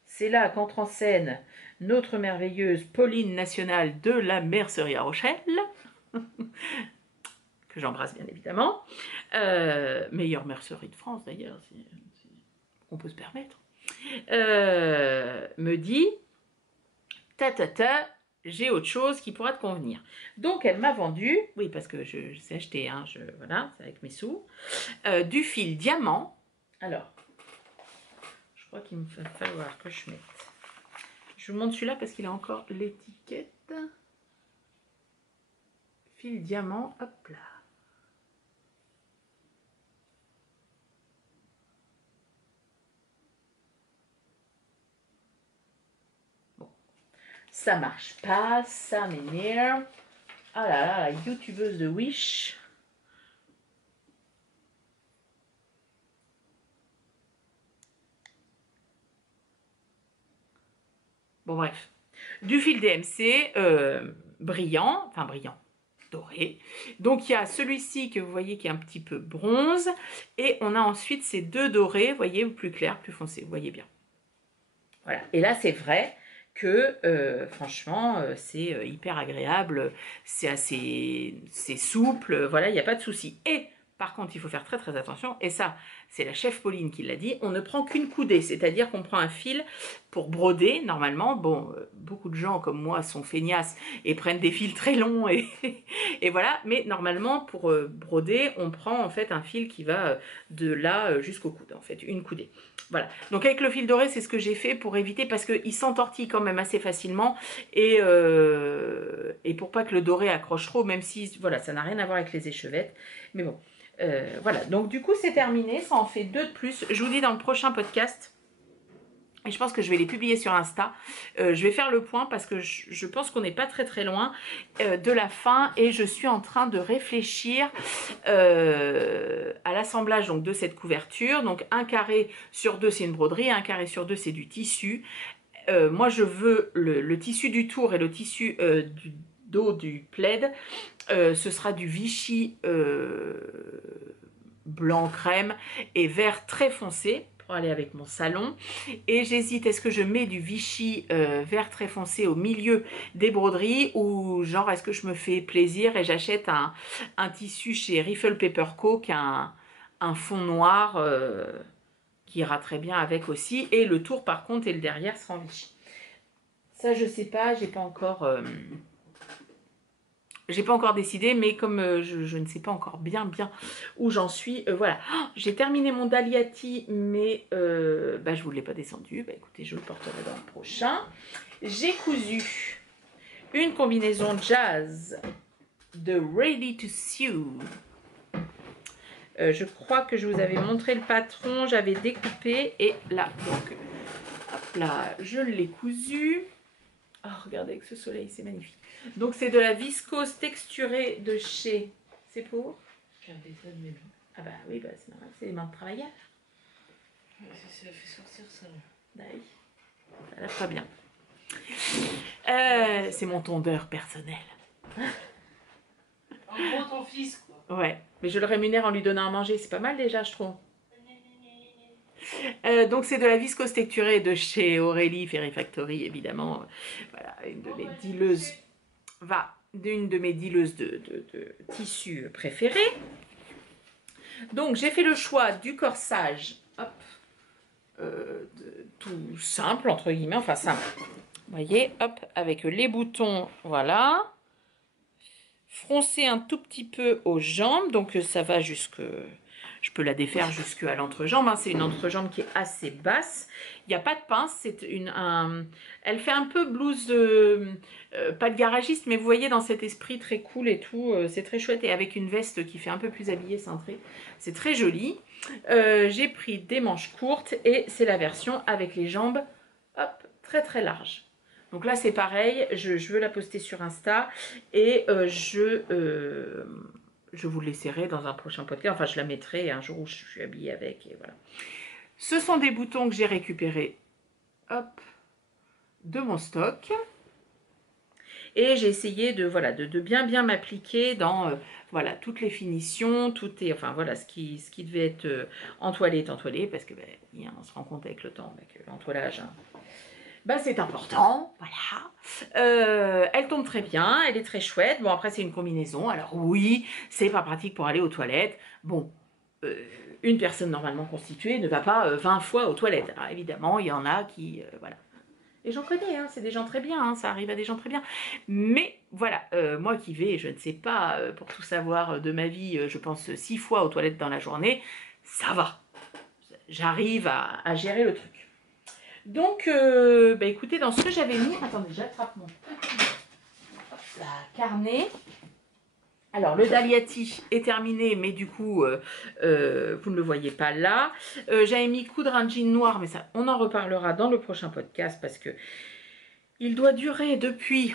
c'est là qu'entre en scène notre merveilleuse Pauline Nationale de la Mercerie à Rochelle, que j'embrasse bien évidemment, meilleure mercerie de France d'ailleurs, si on peut se permettre, me dit, j'ai autre chose qui pourra te convenir. Donc elle m'a vendu, oui parce que je sais acheter, hein, voilà, c'est avec mes sous, du fil diamant. Alors, je crois qu'il me va falloir que je mette. Je vous montre celui-là parce qu'il a encore l'étiquette. Fil diamant, hop là. Ça marche pas, ça m'énerve. Ah là là, la youtubeuse de Wish. Bon bref. Du fil DMC, brillant, enfin brillant, doré. Donc il y a celui-ci que vous voyez qui est un petit peu bronze, et on a ensuite ces deux dorés, vous voyez, plus clair, plus foncé, vous voyez bien. Voilà, et là c'est vrai que franchement c'est hyper agréable, c'est souple, voilà, il n'y a pas de souci. Et par contre, il faut faire très très attention, et ça, c'est la chef Pauline qui l'a dit, on ne prend qu'une coudée, c'est-à-dire qu'on prend un fil pour broder, normalement. Bon, beaucoup de gens comme moi sont feignasses et prennent des fils très longs, et voilà, mais normalement, pour broder, on prend en fait un fil qui va de là jusqu'au coude, en fait, une coudée. Voilà, donc avec le fil doré, c'est ce que j'ai fait pour éviter, parce qu'il s'entortille quand même assez facilement, et pour pas que le doré accroche trop, même si, voilà, ça n'a rien à voir avec les échevettes, mais bon. Voilà, donc du coup c'est terminé, ça en fait 2 de plus. Je vous dis dans le prochain podcast, et je pense que je vais les publier sur Insta, je vais faire le point parce que je pense qu'on n'est pas très très loin de la fin, et je suis en train de réfléchir à l'assemblage donc de cette couverture. Donc 1 carré sur 2 c'est une broderie, 1 carré sur 2 c'est du tissu. Moi je veux le tissu du tour et le tissu du dos du plaid. Ce sera du Vichy blanc crème et vert très foncé pour aller avec mon salon. Et j'hésite, est-ce que je mets du Vichy vert très foncé au milieu des broderies, ou genre est-ce que je me fais plaisir et j'achète un tissu chez Riffle Paper Co qui a un fond noir qui ira très bien avec aussi, et le tour par contre et le derrière sera en Vichy. Ça je sais pas, j'ai pas encore décidé, mais comme je ne sais pas encore bien où j'en suis, voilà. Oh, j'ai terminé mon Daliati, mais bah, je ne vous l'ai pas descendu. Bah, écoutez, je le porterai dans le prochain. J'ai cousu une combinaison jazz de Ready to Sew. Je crois que je vous avais montré le patron, j'avais découpé, et là, donc, hop là, je l'ai cousu. Oh, regardez avec ce soleil, c'est magnifique. Donc c'est de la viscose texturée de chez... C'est pour Ah bah oui, bah, c'est normal, c'est les mains de travailleur. Ça fait sortir ça. Bah oui, ça lave pas bien. C'est mon tondeur personnel. En gros, ton fils, quoi. Ouais, mais je le rémunère en lui donnant à manger, c'est pas mal déjà, je trouve. Donc c'est de la viscose texturée de chez Aurélie Fairy Factory, évidemment. Voilà, une de mes dealeuses. D'une de mes dealeuses de tissus préférées. Donc j'ai fait le choix du corsage, hop, tout simple entre guillemets, enfin simple. Vous voyez, hop, avec les boutons, voilà. Froncer un tout petit peu aux jambes, donc ça va jusque... Je peux la défaire jusqu'à l'entrejambe, hein. C'est une entrejambe qui est assez basse. Il n'y a pas de pince, elle fait un peu blouse, pas de garagiste, mais vous voyez dans cet esprit très cool et tout, c'est très chouette. Et avec une veste qui fait un peu plus habillée, cintrée, c'est très joli. J'ai pris des manches courtes et c'est la version avec les jambes, hop, très très larges. Donc là c'est pareil, je veux la poster sur Insta, et je vous laisserai dans un prochain podcast. Enfin, je la mettrai un jour où je suis habillée avec. Et voilà. Ce sont des boutons que j'ai récupérés, hop, de mon stock. Et j'ai essayé de, voilà, de bien m'appliquer dans voilà, toutes les finitions. Tout est, enfin voilà, ce qui devait être entoilé est entoilé. Parce que ben, on se rend compte avec le temps que l'entoilage... Hein, bah, c'est important, voilà. Elle tombe très bien, elle est très chouette. Bon, après, c'est une combinaison. Alors oui, c'est pas pratique pour aller aux toilettes. Bon, une personne normalement constituée ne va pas 20 fois aux toilettes. Alors évidemment, il y en a qui... voilà. Et j'en connais, hein, c'est des gens très bien, hein, ça arrive à des gens très bien. Mais voilà, moi qui vais, je ne sais pas, pour tout savoir de ma vie, je pense 6 fois aux toilettes dans la journée, ça va. J'arrive à gérer le truc. Donc, bah écoutez, dans ce que j'avais mis... Attendez, j'attrape mon carnet. Alors, le Daliati est terminé, mais du coup, vous ne le voyez pas là. J'avais mis coudre un jean noir, mais ça, on en reparlera dans le prochain podcast parce que il doit durer depuis...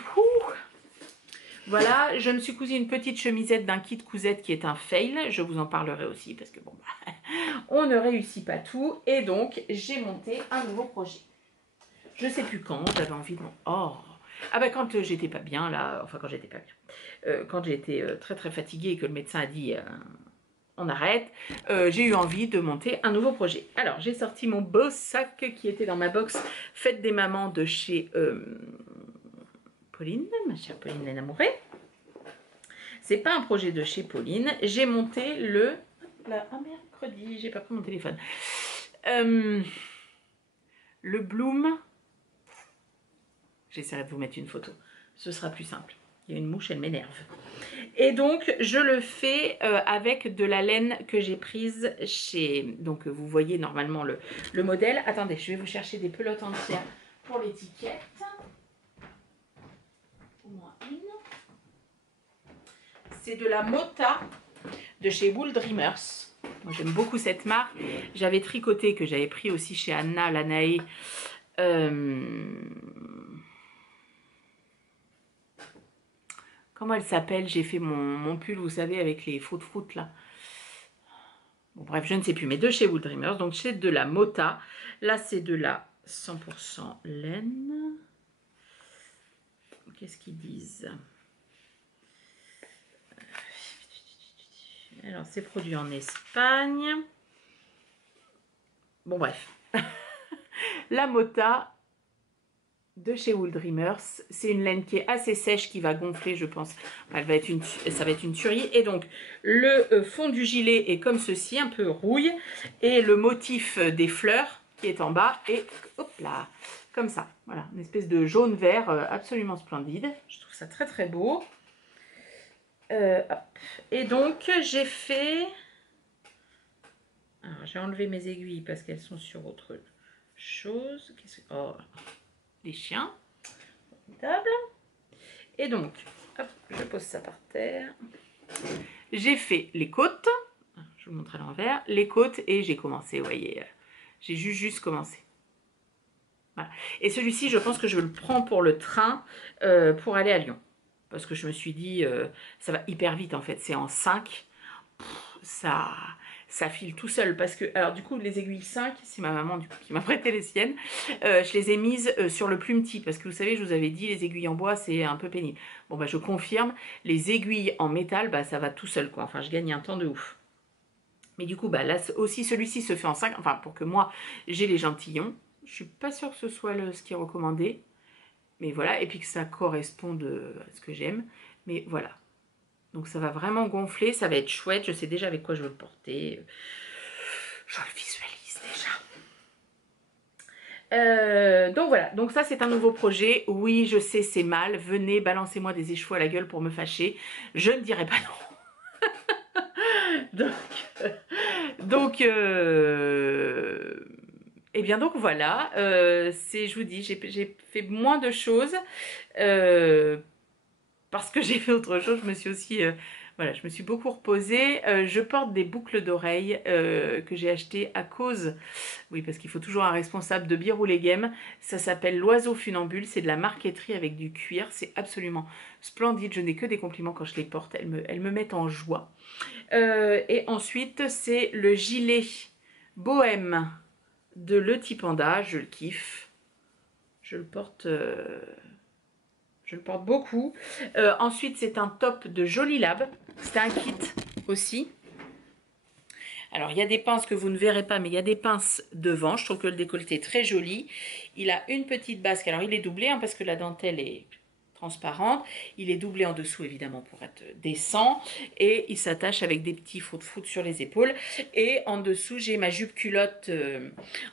Voilà, je me suis cousu une petite chemisette d'un kit cousette qui est un fail. Je vous en parlerai aussi parce que bon, bah, on ne réussit pas tout. Et donc, j'ai monté un nouveau projet. Je ne sais plus quand, j'avais envie de... Oh, Ah bah quand j'étais pas bien là, enfin quand j'étais pas bien, quand j'étais très très fatiguée et que le médecin a dit on arrête, j'ai eu envie de monter un nouveau projet. Alors j'ai sorti mon beau sac qui était dans ma box Fête des mamans de chez Pauline, ma chère Pauline Lénamouré. C'est pas un projet de chez Pauline, j'ai monté le... Là, mercredi, j'ai pas pris mon téléphone. Le Bloom... J'essaierai de vous mettre une photo, ce sera plus simple. Il y a une mouche, elle m'énerve. Et donc, je le fais avec de la laine que j'ai prise chez... Donc, vous voyez normalement le modèle. Attendez, je vais vous chercher des pelotes entières pour l'étiquette. Au moins une. C'est de la Mota de chez Wool Dreamers. Moi, j'aime beaucoup cette marque. J'avais tricoté, que j'avais pris aussi chez Anna Lanae. Comment elle s'appelle? J'ai fait mon pull, vous savez, avec les faux de fruits là. Bon, bref, je ne sais plus, mais de chez Wool Dreamers. Donc, c'est de la Mota. Là, c'est de la 100% laine. Qu'est-ce qu'ils disent? Alors, c'est produit en Espagne. Bon, bref. La Mota de chez Wool Dreamers, c'est une laine qui est assez sèche, qui va gonfler, je pense. Elle va être ça va être une tuerie. Et donc, le fond du gilet est comme ceci, un peu rouille. Et le motif des fleurs qui est en bas est, hop là, comme ça. Voilà, une espèce de jaune-vert absolument splendide. Je trouve ça très très beau. Hop. Et donc, j'ai fait... Alors, j'ai enlevé mes aiguilles parce qu'elles sont sur autre chose. Oh, les chiens. Formidable. Et donc, hop, je pose ça par terre. J'ai fait les côtes. Je vous montre à l'envers. Les côtes et j'ai commencé, vous voyez. J'ai juste commencé. Voilà. Et celui-ci, je pense que je le prends pour le train pour aller à Lyon. Parce que je me suis dit, ça va hyper vite en fait. C'est en 5. Ça file tout seul parce que, alors du coup les aiguilles 5, c'est ma maman du coup qui m'a prêté les siennes, je les ai mises sur le plumetis parce que vous savez, je vous avais dit les aiguilles en bois c'est un peu pénible. Bon bah je confirme, les aiguilles en métal, bah ça va tout seul quoi, enfin je gagne un temps de ouf. Mais du coup bah là aussi celui-ci se fait en 5, enfin pour que moi j'ai les gentillons. Je suis pas sûre que ce soit ce qui est recommandé, mais voilà, et puis que ça corresponde à ce que j'aime, mais voilà. Donc ça va vraiment gonfler, ça va être chouette, je sais déjà avec quoi je veux le porter. Je le visualise déjà. Donc voilà, donc ça c'est un nouveau projet. Oui, je sais, c'est mal. Venez, balancez-moi des échevaux à la gueule pour me fâcher. Je ne dirai pas non. Eh bien donc voilà, je vous dis, j'ai fait moins de choses. Parce que j'ai fait autre chose, je me suis aussi, voilà, je me suis beaucoup reposée. Je porte des boucles d'oreilles que j'ai achetées à cause, oui, parce qu'il faut toujours un responsable de bière ou légumes. Ça s'appelle l'oiseau funambule, c'est de la marqueterie avec du cuir, c'est absolument splendide. Je n'ai que des compliments quand je les porte, elles me mettent en joie. Et ensuite, c'est le gilet bohème de Le Petit Panda, je le kiffe. Je le porte beaucoup. Ensuite, c'est un top de Joli Lab. C'est un kit aussi. Alors, il y a des pinces que vous ne verrez pas, mais il y a des pinces devant. Je trouve que le décolleté est très joli. Il a une petite basque. Alors, il est doublé parce que la dentelle est transparente. Il est doublé en dessous, évidemment, pour être décent. Et il s'attache avec des petits foot sur les épaules. Et en dessous, j'ai ma jupe culotte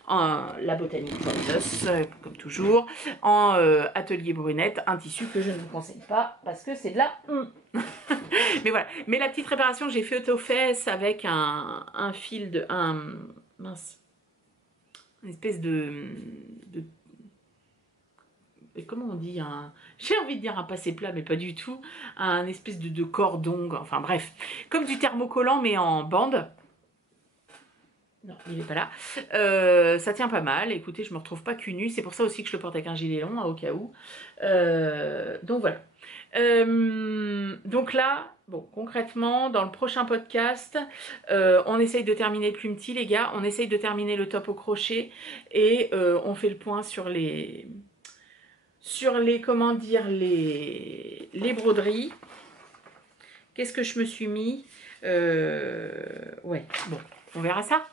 en la Botanique Bonneuse, comme toujours, en atelier brunette, un tissu que je ne vous conseille pas parce que c'est de la... Mais voilà. Mais la petite réparation, j'ai fait aux fesses avec un fil de... mince. Une espèce de comment on dit, j'ai envie de dire un passé plat mais pas du tout, un espèce de cordon, enfin bref, comme du thermocollant mais en bande. Non, il n'est pas là. Ça tient pas mal, écoutez, je me retrouve pas cul nu, c'est pour ça aussi que je le porte avec un gilet long, au cas où. Donc voilà. Donc là, bon, concrètement, dans le prochain podcast, on essaye de terminer le plumetis, les gars, on essaye de terminer le top au crochet et on fait le point sur sur les, comment dire, les broderies. Qu'est-ce que je me suis mis? Ouais, bon, on verra ça.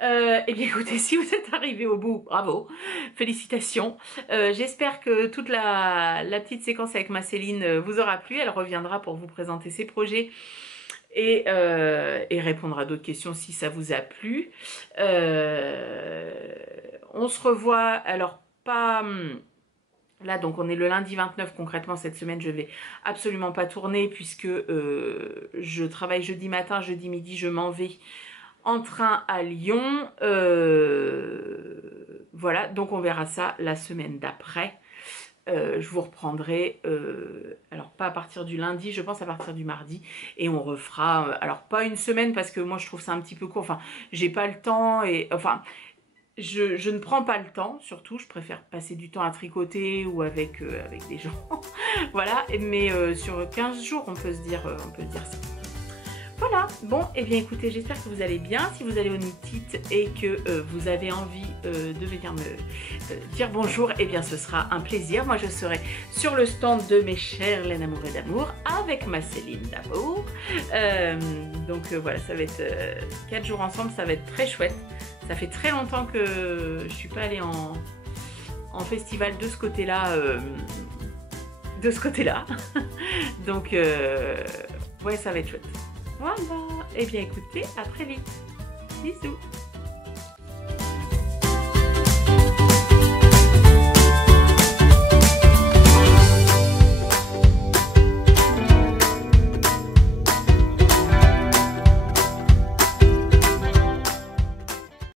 Eh bien écoutez, si vous êtes arrivé au bout, bravo, félicitations. J'espère que toute la petite séquence avec ma Céline vous aura plu. Elle reviendra pour vous présenter ses projets et répondre à d'autres questions si ça vous a plu. On se revoit, alors pas... Là, donc, on est le lundi 29. Concrètement, cette semaine, je vais absolument pas tourner puisque je travaille jeudi matin, jeudi midi, je m'en vais en train à Lyon. Voilà, donc on verra ça la semaine d'après. Je vous reprendrai, alors pas à partir du lundi, je pense à partir du mardi. Et on refera, alors pas une semaine parce que moi, je trouve ça un petit peu court. Enfin, j'ai pas le temps et... Enfin... Je ne prends pas le temps, surtout, je préfère passer du temps à tricoter ou avec des gens. Voilà, mais sur 15 jours, on peut se dire ça. Voilà, bon, et bien écoutez, j'espère que vous allez bien. Si vous allez au Knit It et que vous avez envie de venir me dire bonjour, et bien ce sera un plaisir. Moi, je serai sur le stand de mes chères laines amoureuses d'amour avec ma Céline d'amour. Donc voilà, ça va être 4 jours ensemble, ça va être très chouette. Ça fait très longtemps que je suis pas allée en festival de ce côté-là. Donc, ouais, ça va être chouette. Voilà. Et bien, écoutez, à très vite. Bisous.